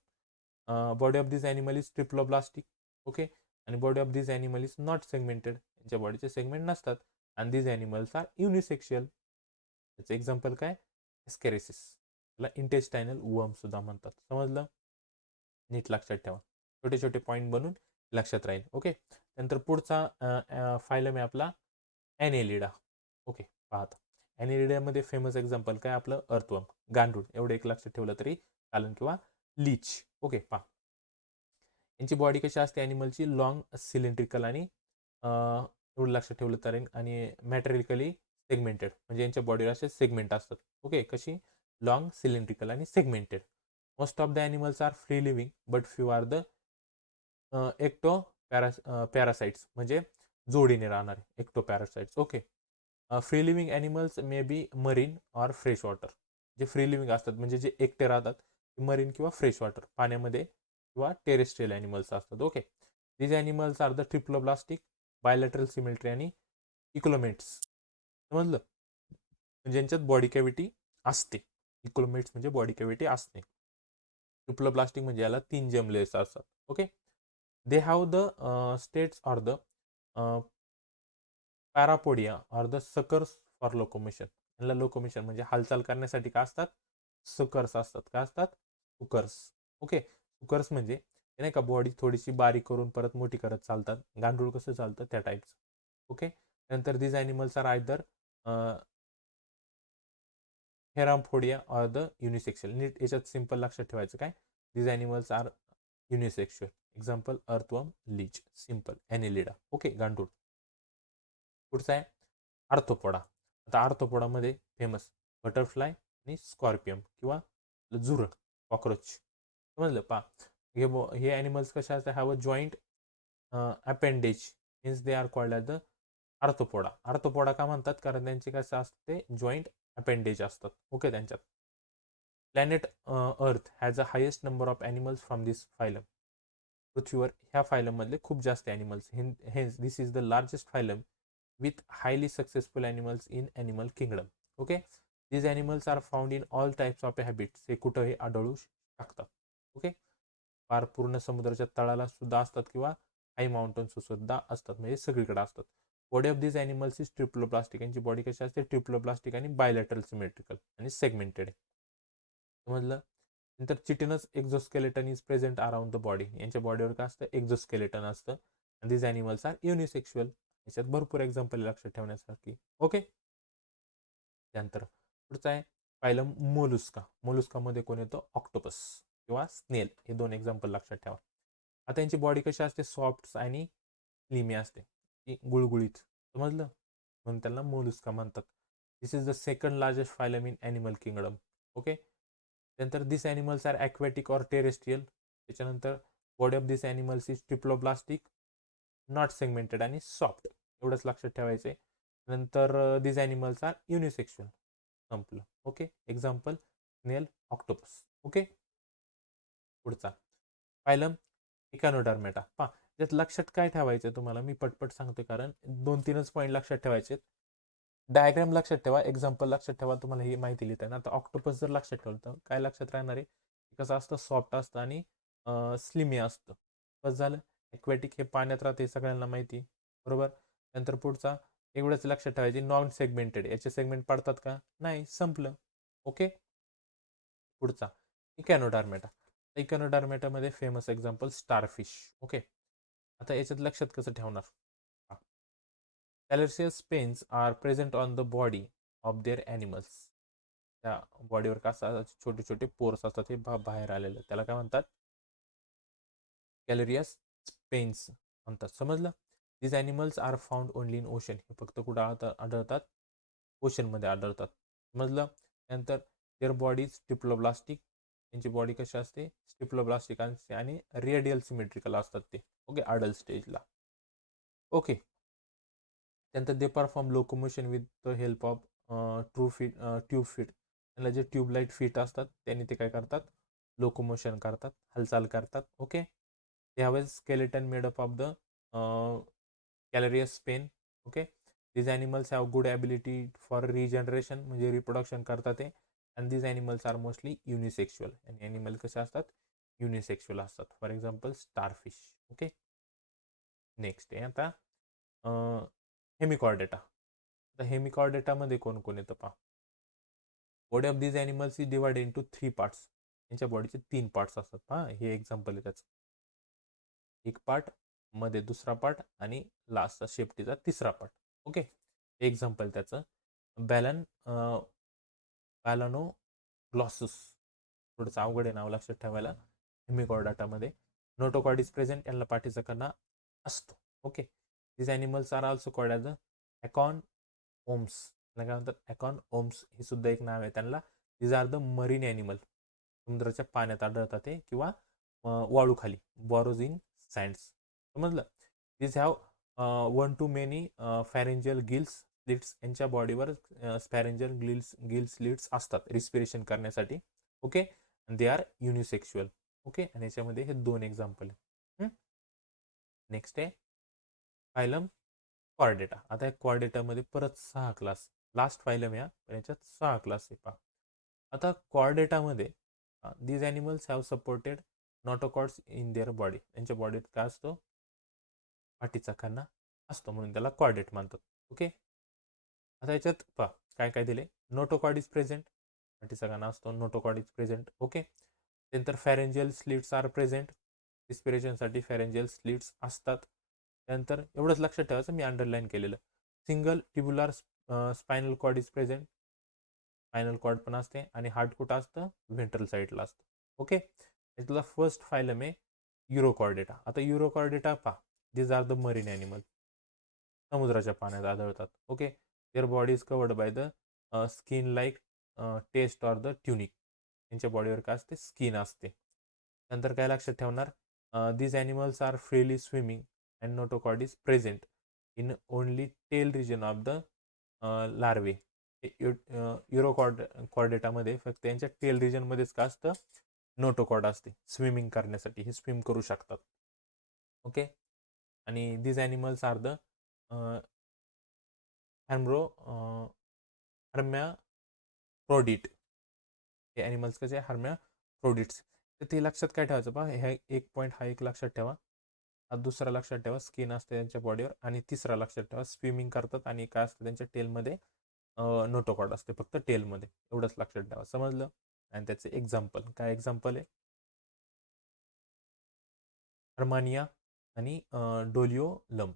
Body of this animal is triploblastic. Okay. आणि body of this animal is not segmented, यांच्या बॉडीचे सेगमेंट नसतात. आणि दिस ॲनिमल्स आर युनिसेक्शुअल. याचं एक्झाम्पल काय, एस्कॅरिसिस, त्याला इंटेस्टायनल वर्म सुद्धा म्हणतात. समजलं, नीट लक्षात ठेवा, छोटे छोटे पॉईंट बनून लक्षात राहील. ओके. नंतर पुढचा फायलम आहे आपला ॲनेलिडा. ओके. पाहता ॲनेलिडामध्ये फेमस एक्झाम्पल काय, आपलं अर्थवर्म, गांडूळ, एवढं एक लक्षात ठेवलं तरी चालेल, किंवा लीच. ओके. यांची बॉडी कशी असते ॲनिमलची, लॉंग सिलेंड्रिकल आणि एवढं लक्षात ठेवलं तरी, आणि मॅटेरिकली सेगमेंटेड, म्हणजे यांच्या बॉडीवर असे सेगमेंट असतात. ओके. कशी, लॉंग सिलेंड्रिकल आणि segmented. Most of the animals are free living but few are the ectoparasites, म्हणजे जोडीने राहणारे ectoparasites. Okay. Free living animals may be marine or fresh water. जे फ्री लिव्हिंग असतात म्हणजे जे एकटे राहतात, मरीन किंवा फ्रेश वॉटर, पाण्यामध्ये, किंवा टेरेस्ट्रियल ॲनिमल्स असतात. Okay. These animals are the triploblastic, bilateral symmetry आणि इकोलोमेट्स. समजलं, ज्यांच्यात बॉडी कॅव्हिटी असते. इकोलोमेट्स म्हणजे बॉडी कॅव्हिटी असते. ट्रिप्लोब्लास्टिक म्हणजे याला 3 जर्म लेयर्स असतात. Okay. They have the setae or the parapodia or the suckers for locomotion. यांना लोकोमेशन म्हणजे हालचाल करण्यासाठी काय असतात, सुकर्स असतात. काय असतात, सुकर्स. ओके. सुकर्स म्हणजे नाही का, बॉडी थोडीशी बारीक करून परत मोठी करत चालतात, गांडूळ कसं चालतं त्या टाईपचं. ओके. नंतर this animals are either hermaphrodite or the unisexual. नीट याच्यात सिम्पल लक्षात ठेवायचं काय, this animals are unisexual. Example earthworm, leech. Simple. Annelida. Okay. गांडूळ. पुढचा आहे आर्थोपोडा. आता आर्थोपोडामध्ये फेमस बटरफ्लाय आणि स्कॉर्पियम किंवा झुरळ, कॉक्रोच. समजलं. हे ॲनिमल्स कशा असतात, have a joint appendage, means they are called as the arthropoda. Arthropoda का म्हणतात, कारण त्यांचे कसं असते, जॉईंट अपेंडेज असतात. ओके. त्यांच्यात planet earth has a highest number of animals from this phylum. पृथ्वीवर ह्या फायलममधले खूप जास्त animals, hence this is the largest phylum with highly successful animals in animal kingdom. Okay. These animals are found in all types of habits. हे कुठंही आढळू शकतात. Okay. फार पूर्ण समुद्राच्या तळाला सुद्धा असतात, किंवा हाय माउंटन्स सुद्धा असतात, म्हणजे सगळीकडे असतात. Body of this animals is ट्रिप्लोप्लास्टिक. यांची बॉडी कशी असते, ट्रिप्लोप्लास्टिक आणि बायलॅटरल सिमेट्रिकल आणि सेगमेंटेड. समजलं. नंतर chitinous exoskeleton is present around the body. यांच्या बॉडीवर काय असतं, एक्झोस्केलेटन असतं. आणि दिस ॲनिमल्स आर युनिसेक्शुअल. याच्यात भरपूर एक्झाम्पल लक्षात ठेवण्यासारखी. ओके. त्यानंतर पुढचा आहे फायलम मोलुस्का. मोलुस्कामध्ये कोण येतं, ऑक्टोपस किंवा स्नेल. हे 2 एक्झाम्पल लक्षात ठेवा. आता यांची बॉडी कशी असते, सॉफ्ट आणि स्लिमी असते, ती गुळगुळीत. समजलं, म्हणून त्यांना मोलुस्का म्हणतात. This is the second largest phylum in animal kingdom. Okay. त्यानंतर this animals are aquatic or terrestrial. त्याच्यानंतर body of this animals is triploblastic, not segmented आणि सॉफ्ट. एवढंच लक्षात ठेवायचं आहे. नंतर दिस ॲनिमल्स आर युनिसेक्शुअल. संपलं. Okay. Example snail, octopus. Okay. पुढचा फायलम इकॅनोडर्मेटा. त्यात लक्षात काय ठेवायचं तुम्हाला मी पटपट सांगतो, कारण 2-3च पॉईंट लक्षात ठेवायचे. डायग्राम लक्षात ठेवा, एक्झाम्पल लक्षात ठेवा, तुम्हाला ही माहिती लिहिता ना. आता ऑक्टोपस जर लक्षात ठेवलं तर काय लक्षात राहणार आहे, कसं असतं, सॉफ्ट असतं आणि स्लिमी असतं. बस झालं. एक्वॅटिक हे पाण्यात राहते, सगळ्यांना माहिती, बरोबर. नंतर पुढचा एवढंच लक्षात ठेवायचे, नॉन सेगमेंटेड, याचे सेगमेंट पडतात का, नाही, संपलं. ओके. पुढचा इकॅनोडार्मेटा. इकॅनोडार्मेटामध्ये फेमस एक्झाम्पल स्टारफिश. ओके. आता याच्यात लक्षात कसं ठेवणार, calcareous spines are present on the body of their animals. त्या बॉडीवर का असं छोटे छोटे पोर्स असतात, हे बाहेर आलेले, त्याला काय म्हणतात, कॅलरियस पेन्स म्हणतात. समजलं. These animals are found only in ocean. हे फक्त कुठं आढळतात, ओशनमध्ये आढळतात. समजलं. नंतर देअर बॉडी स्टिप्लोब्लास्टिक. त्यांची बॉडी कशी असते, स्टिप्लोब्लास्टिक आणि रेडियल सिमेट्रिकल असतात ते. ओके, अडल्ट स्टेजला. ओके. त्यानंतर they perform locomotion with the help of tube feet. त्यांना जे ट्यूबलाईट फीट असतात त्यांनी ते काय करतात, लोकोमोशन करतात, हालचाल करतात. Okay. They have a skeleton made up of the calcareous spine. Okay. These animals have good ability for regeneration, म्हणजे रिप्रोडक्शन करतात ते. And these animals are mostly unisexual. आणि ॲनिमल कसे असतात, युनिसेक्शुअल असतात. For example starfish. Okay. Next आहे आता hemichordata. आता हेमिकॉर्डेटामध्ये कोण कोण येतं पहा. Body of these animals is divide into 3 parts. यांच्या बॉडीचे 3 पार्ट्स असतात. हां, हे एक्झाम्पल आहे त्याचं. एक पार्ट, मध्ये दुसरा पार्ट आणि लास्टचा शेपटीचा तिसरा पार्ट. ओके. एक्झाम्पल त्याचं बॅलन बॅलनोग्लॉसस. थोडंसं अवघड आहे नाव लक्षात ठेवायला. हेमिकॉर्डेटामध्ये नोटोकॉर्ड इज प्रेझेंट, यांना पाठीचा कणा असतो. Okay. These animals are also called as a acorn worms. काय म्हणतात, ॲकॉन ओम्स, हे सुद्धा एक नाव आहे त्यांना. These are the marine animal. समुद्राच्या पाण्यात आढळतात ते, किंवा वाळूखाली, बॉरोज इन सँड्स. समजलं. These have 1 to many pharyngeal gills slits. यांच्या बॉडीवर स्पॅरेंजियल गिल स्लिट्स असतात रिस्पिरेशन करण्यासाठी. Okay. They are unisexual. Okay. आणि याच्यामध्ये हे 2 एक्झाम्पल आहे. नेक्स्ट आहे फायलम कॉर्डेटा. आता या कॉर्डेटामध्ये परत 6 क्लास. लास्ट फायलम या, पण याच्यात 6 क्लास आहे पहा. आता कॉर्डेटामध्ये these animals have supported notochords in their body. यांच्या बॉडीत काय असतो, पाठीचा कणा असतो, म्हणून त्याला कॉर्डेट मानतात. ओके. आता याच्यात पहा काय काय दिले. नोटोकॉर्ड इज प्रेझेंट, पाठीचा कणा असतो, नोटोकॉर्ड इज प्रेझेंट. ओके. त्यानंतर फॅरेंजियल स्लिट्स आर प्रेझेंट. रिस्पिरेशनसाठी फॅरेंजियल स्लिट्स असतात. त्यानंतर एवढंच लक्षात ठेवायचं, मी अंडरलाईन केलेलं. Single tubular spinal cord is present. Spinal cord पण असते, आणि हार्ट कुठं असतं, व्हेंट्रल साईडला असतं. ओके. यातला फर्स्ट फायलम आहे युरोकॉर्डेटा. आता युरोकॉर्डेटा पहा. These are the marine animal. समुद्राच्या पाण्यात आढळतात. Okay. Their body is covered by the skin like test or the tunic. यांच्या बॉडीवर काय असते, स्किन असते. नंतर काय लक्षात ठेवणार, these animals are freely swimming and notochord is present in only tail region of the larvae. कॉर्डेटामध्ये फक्त यांच्या टेल रिजनमध्येच का असतं, नोटोकॉर्ड असते स्विमिंग करण्यासाठी, हे स्विम करू शकतात. ओके. आणि दीज ॲनिमल्स आर द हर्मॅफ्रोडिट. हे ॲनिमल्स कसे, हर्मॅफ्रोडिट्स. तर ते लक्षात काय ठेवायचं पहा. ह्या एक पॉईंट हा एक लक्षात ठेवा. हा दुसरा लक्षात ठेवा, स्किन असते त्यांच्या बॉडीवर. आणि तिसरा लक्षात ठेवा, स्विमिंग करतात, आणि काय असतं त्यांच्या टेलमध्ये, नोटोकॉर्ड असते फक्त टेलमध्ये. एवढंच लक्षात ठेवा. समजलं. आणि त्याचे एक्झाम्पल काय, एक्झाम्पल आहे हर्मानिया आणि डोलिओलम.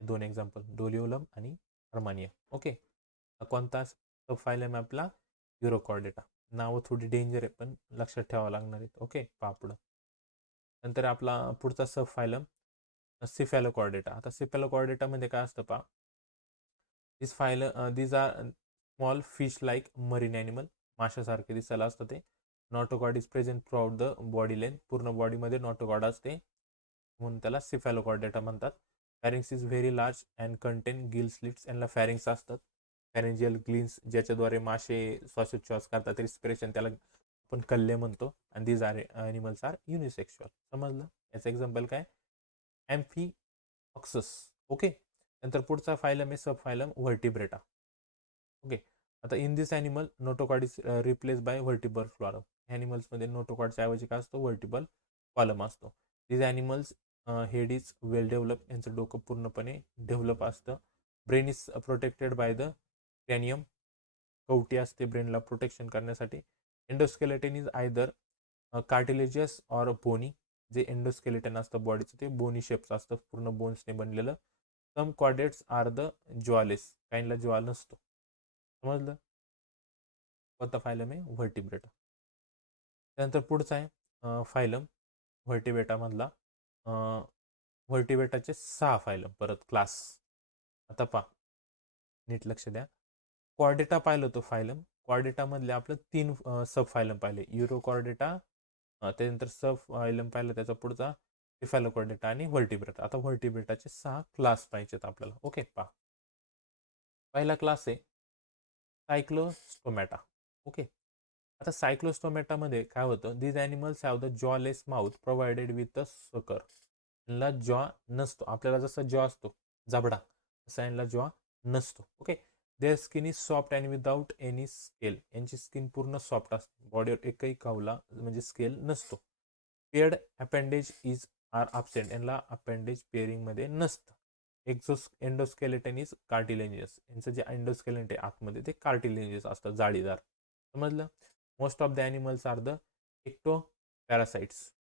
2 एक्झाम्पल, डोलिओलम आणि हर्मानिया. ओके. कोणता सब फायलम आहे आपला, युरोकॉर्डेटा. नावं थोडी डेंजर आहे, पण लक्षात ठेवावं लागणार आहेत. ओके. पापड. नंतर आपला पुढचा सब फायलम सिफॅलोकॉर्डेटा. आता सिफॅलोकॉर्डेटामध्ये काय असतं पहा. These are small fish like marine animal. माशासारखे दिसायला असतं ते. Notochord is present throughout the body length. पूर्ण बॉडीमध्ये नॉटोकॉर्ड असते, म्हणून त्याला सिफॅलोकॉर्डेटा म्हणतात. Pharynx is very large and contain gill slits. यांना फॅरिंग्स असतात, फॅरेंजियल ग्लिन्स, ज्याच्याद्वारे मासे श्वासोच्छ्वास करतात, रिस्पिरेशन, त्याला आपण कल्ले म्हणतो. आणि दीज आर ॲनिमल्स आर युनिसेक्शुअल. समजलं. याचं एक्झाम्पल काय, ॲम्फिऑक्सस. ओके. नंतर पुढचा फायलम आहे सब फायलम व्हर्टिब्रेटा. ओके. आता in this animal notochord is replace by vertebral column. ॲनिमल्समध्ये नोटोकॉडच्या ऐवजी काय असतो, व्हर्टिबल कॉलम असतो. This animals head is well develop, यांचं डोकं पूर्णपणे डेव्हलप असतं. Brain is protected by the cranium, कवटी असते ब्रेनला प्रोटेक्शन करण्यासाठी. Endoskeleton is either cartilaginous or bony. जे एंडोस्केलेटन असतं बॉडीचं ते बोनी शेपचं असतं, पूर्ण बोन्सने बनलेलं. सम कॉर्डेट्स आर द ज्वालेस, काहींना ज्वाल नसतो. समजलं. कोणता फायलम आहे, व्हर्टिब्रेटा. त्यानंतर पुढचा आहे फायलम व्हर्टिब्रेटामधला व्हर्टिब्रेटाचे 6 फायलम परत क्लास. आता पहा, नीट लक्ष द्या. कॉर्डेटा पाहिलं तो फायलम. कॉर्डेटामधले आपलं 3 सब फायलम पाहिले, युरोकॉर्डेटा, त्यानंतर सब फायलम पाहिलं त्याचा पुढचा सिफॅलोकॉर्डेटा आणि व्हर्टिब्रेटा. आता व्हर्टिब्रेटाचे 6 क्लास पाहिजेत आपल्याला. ओके. पहा, पहिला क्लास आहे सायक्लोस्टोमॅटा. ओके. आता सायक्लोस्टोमॅटामध्ये काय होतं, these animals have the jawless mouth provided with a सकर. यांना जॉ नसतो, आपल्याला जसा जॉ असतो जबडा, तसा यांना जॉ नसतो. Okay. Their skin is soft and without any scale. यांची स्किन पूर्ण सॉफ्ट असते, बॉडीवर एकही कावला म्हणजे स्केल नसतो. Paired appendage is are absent. यांना अपेंडेज पेअरिंगमध्ये नसतं. Endoskeleton is cartilaginous. यांचं जे एंडोस्केलेटन आहे आतमध्ये ते कार्टिलेजियस असतं, जाळीदार. समजलं. Most of the animals are the ectoparasites,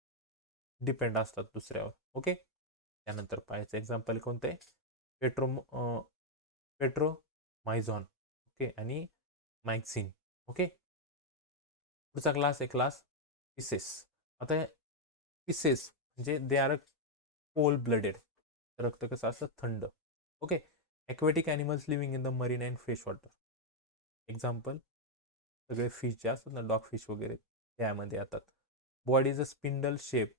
depend असतात दुसऱ्यावर. ओके. त्यानंतर पाहायचं एक्झाम्पल कोणतं आहे, पेट्रोमायझॉन. ओके. आणि मायक्सिन. ओके. पुढचा क्लास आहे क्लास पिसेस. आता पिसेस म्हणजे दे आर कोल्ड ब्लडेड, रक्त कसं असतं, थंड. Okay. Aquatic animals living in the marine and fresh water. Example सगळे फिश जे असतात ना, डॉग फिश वगैरे, त्यामध्ये येतात. Body is a spindle shape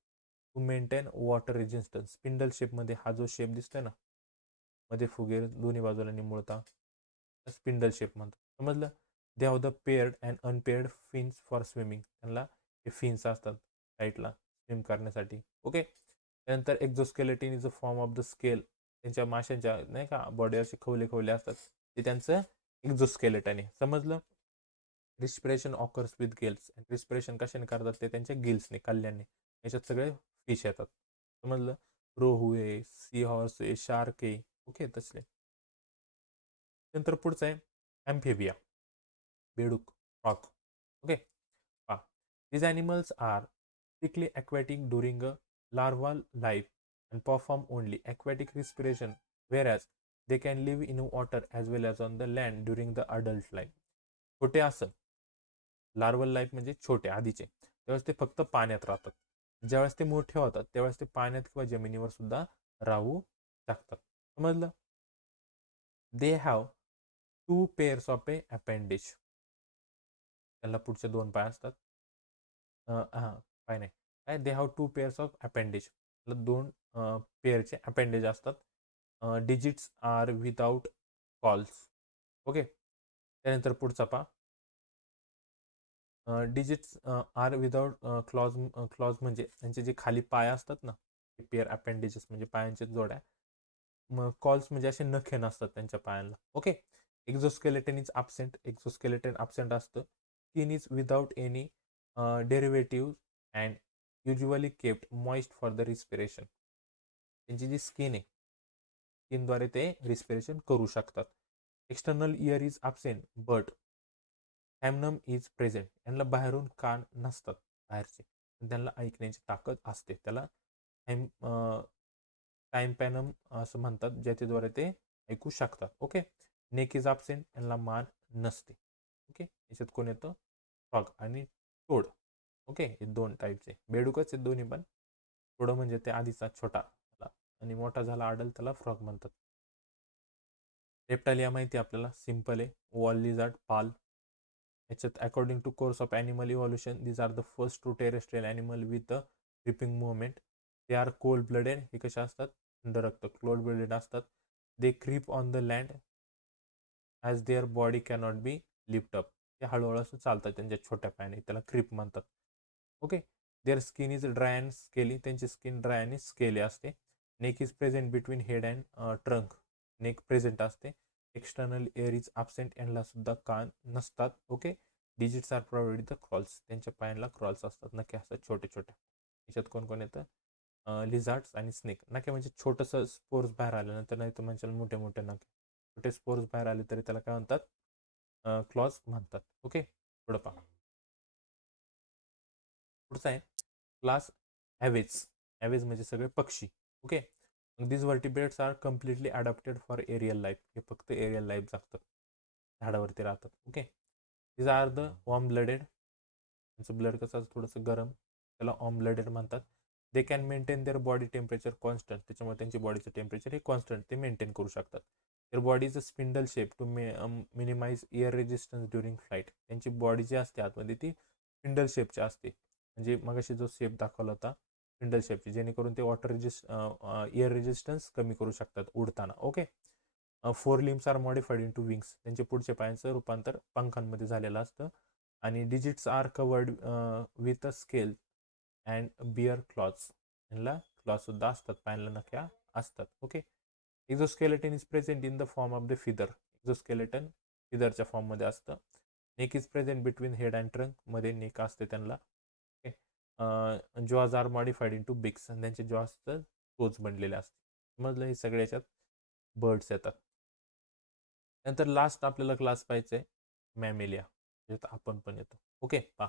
to maintain water resistance. Spindle शेपमध्ये हा जो शेप दिसतोय ना, मध्ये फुगे दोन्ही बाजूला निमुळता, स्पिंडल शेप म्हणतात. समजलं. They have the paired and unpaired fins for swimming. त्यांना हे फिन्स असतात साईडला स्विम करण्यासाठी. ओके. त्यानंतर exoskeleton is a form of the scale. त्यांच्या माशांच्या नाही का बॉडी असे खवले खवले असतात, ते त्यांचं एक्झोस्केलेटन आहे. समजलं. Respiration occurs with gills. Respiration कशाने करतात, ते त्यांच्या गिल्सने, कल्ल्यांनी. याच्यात सगळे फिश येतात. समजलं. रोहू आहे, सी हॉर्स आहे, शार्क आहे. ओके. तसले. नंतर पुढचं आहे ॲम्फिबिया, बेडूक, फ्रॉग. ओके. पहा, these animals are strictly aquatic during a larval life and perform only aquatic respiration, whereas they can live in water as well as on the land during the adult life. छोटे असं larval life म्हणजे छोटे आधीचे, त्यावेळेस ते फक्त पाण्यात राहतात. ज्यावेळेस ते मोठे होतात त्यावेळेस ते पाण्यात किंवा जमिनीवर सुद्धा राहू शकतात. समजलं. They have 2 pairs of a appendage. त्याला पुढचे 2 पाय असतात. हां, पाय नाही. काय, they have 2 pairs of appendage. त्याला 2 पेअरचे अपेंडेज असतात. Digits are without claws. Okay. त्यानंतर पुढचा पहा, डिजिट्स आर विदाउट क्लॉज म्हणजे त्यांचे जे खाली पाय असतात ना, पेअर अपेंडेजेस म्हणजे पायांच्या जोड्या. मग कॉल्स म्हणजे असे नखे नसतात त्यांच्या पायांना. Okay. Exoskeleton is absent. Exoskeleton absent असतं. Skin is without any derivative and usually kept moist for the respiration. त्यांची जी स्किन आहे, स्किनद्वारे ते रिस्पिरेशन करू शकतात. External ear is absent but हॅमनम इज प्रेझेंट. यांना बाहेरून कान नसतात बाहेरचे, त्यांना ऐकण्याची ताकद असते. त्याला हॅम टाइम्पॅनम असं म्हणतात, ज्याच्याद्वारे ते ऐकू शकतात. ओके. Neck is absent. यांना मान नसते. ओके. याच्यात कोण येतं, फ्रॉग आणि टोड. ओके. हे 2 टाईपचे बेडूकच आहेत दोन्ही पण. टोड म्हणजे ते आधीचा छोटा आणि मोठा झाला आडल त्याला फ्रॉग म्हणतात. रेप्टालिया माहिती आपल्याला, सिम्पल आहे. वॉल लिझार्ड, पाल. याच्यात according to course of animal evolution these are the first to terrestrial animal with a ripping movement. They are cold blooded. हे कसे असतात, थंड रक्त, कोल्ड ब्लडेड असतात. They creep on the land as their body cannot be lift up. ते हळूहळू असं चालतात त्यांच्या छोट्या पायाने, त्याला क्रीप म्हणतात. Okay. Their skin is dry and scaly. त्यांची स्किन ड्राय आणि स्केली असते. Neck is present between head and trunk. Neck present असते. External ear is absent. यांना सुद्धा कान नसतात. Okay. Digits are provided the claws. त्यांच्या पायांना क्रॉल्स असतात. नखे असतात छोटे छोटे. याच्यात कोण कोण येतं? लिझार्ड्स आणि स्नेक. नखे म्हणजे छोटंसं स्पोर्स बाहेर आल्यानंतर, नाही तर म्हणजे मोठे मोठे नखे. छोटे स्पोर्स बाहेर आले तरी त्याला काय म्हणतात? क्लॉज म्हणतात. ओके. पुढं पहा. पुढचा आहे क्लास ॲव्हेज. ॲव्हेज म्हणजे सगळे पक्षी. Okay. This vertebrates are completely adapted for aerial life. हे फक्त एरियल लाईफ जगतात, झाडावरती राहतात. Okay. These are the warm blooded. त्यांचं ब्लड कसं थोडंसं गरम, त्याला वॉर्म ब्लडेड म्हणतात. They can maintain their body temperature constant. त्याच्यामुळे त्यांची बॉडीचं टेम्परेचर हे कॉन्स्टंट ते मेंटेन करू शकतात. Their body is a spindle shape to minimise air resistance during flight. त्यांची बॉडी जी असते आतमध्ये ती स्पिंडल शेपची असते. म्हणजे मगाशी जो शेप दाखवला होता स्पिंडल शेपची, जेणेकरून ते एअर रेजिस्टन्स कमी करू शकतात उडताना. Okay. Fore limbs are modified into wings. त्यांचे पुढच्या पायांचं रूपांतर पंखांमध्ये झालेलं असतं. आणि digits are covered with a scale and bear claws. यांना क्लॉथसुद्धा असतात, पायांना नख्या असतात. Okay. Exoskeleton is present in the form of the feather. Exoskeleton फिदरच्या फॉर्ममध्ये असतं. Neck is present between head and trunk. मध्ये नेक असते त्यांना. Okay. Jaws are modified into beaks. आणि त्यांचे जॉजचं टोच बनलेले असते. समजलं? हे सगळे याच्यात बर्ड्स येतात. नंतर लास्ट आपल्याला क्लास पाहायचं आहे मॅमेलिया. ज्यात आपण पण येतो. ओके. पहा.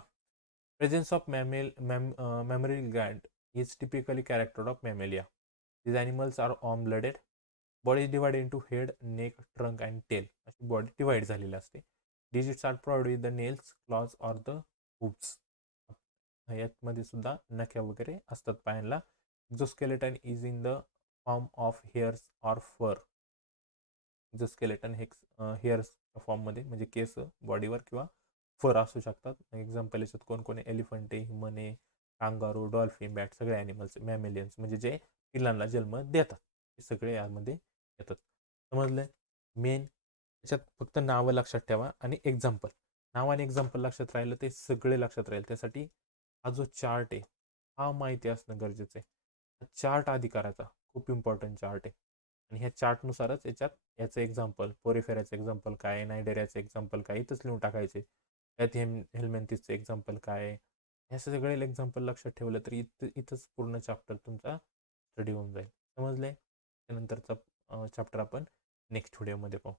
Presence of mammary gland is typically character of mammalia. These animals are warm blooded. Body is divide into head, neck, trunk and tail. अशी बॉडी डिवाइड झालेली असते. Digits are provide with the nails, claws or the hoofs. यामध्ये सुद्धा नख्या वगैरे असतात पायांना. Exoskeleton is in the form of hairs or fur. Exoskeleton हे हेअर्स फॉर्ममध्ये म्हणजे केस बॉडीवर किंवा फर असू शकतात. एक्झाम्पल याच्यात कोण कोण आहे? एलिफंट आहे, ह्युमन आहे, कांगारू, डॉल्फिन, बॅट, सगळे ॲनिमल्स, मॅमेलियन्स म्हणजे जे पिल्लांना जन्म देतात, हे सगळे यामध्ये येतात. समजलं? मेन त्याच्यात फक्त नावं लक्षात ठेवा आणि एक्झाम्पल. नाव आणि एक्झाम्पल लक्षात राहिलं ते सगळे लक्षात राहील. त्यासाठी हा जो चार्ट आहे हा माहिती असणं गरजेचं आहे. हा चार्ट आधी करायचा, खूप इम्पॉर्टंट चार्ट आहे. आणि ह्या चार्टनुसारच याच्यात याचं एक्झाम्पल, पोरेफेराचं एक्झाम्पल काय, नायडेरियाचं एक्झाम्पल काय, इथंच लिहून टाकायचे. यात हेल्मेंथिसचं एक्झाम्पल काय. हे सगळे एक्झाम्पल लक्षात ठेवलं तर इथंच पूर्ण चॅप्टर तुमचा स्टडी होऊन जाईल. समजले? त्यानंतरचा चॅप्टर आपण नेक्स्ट व्हिडिओमध्ये पाहू.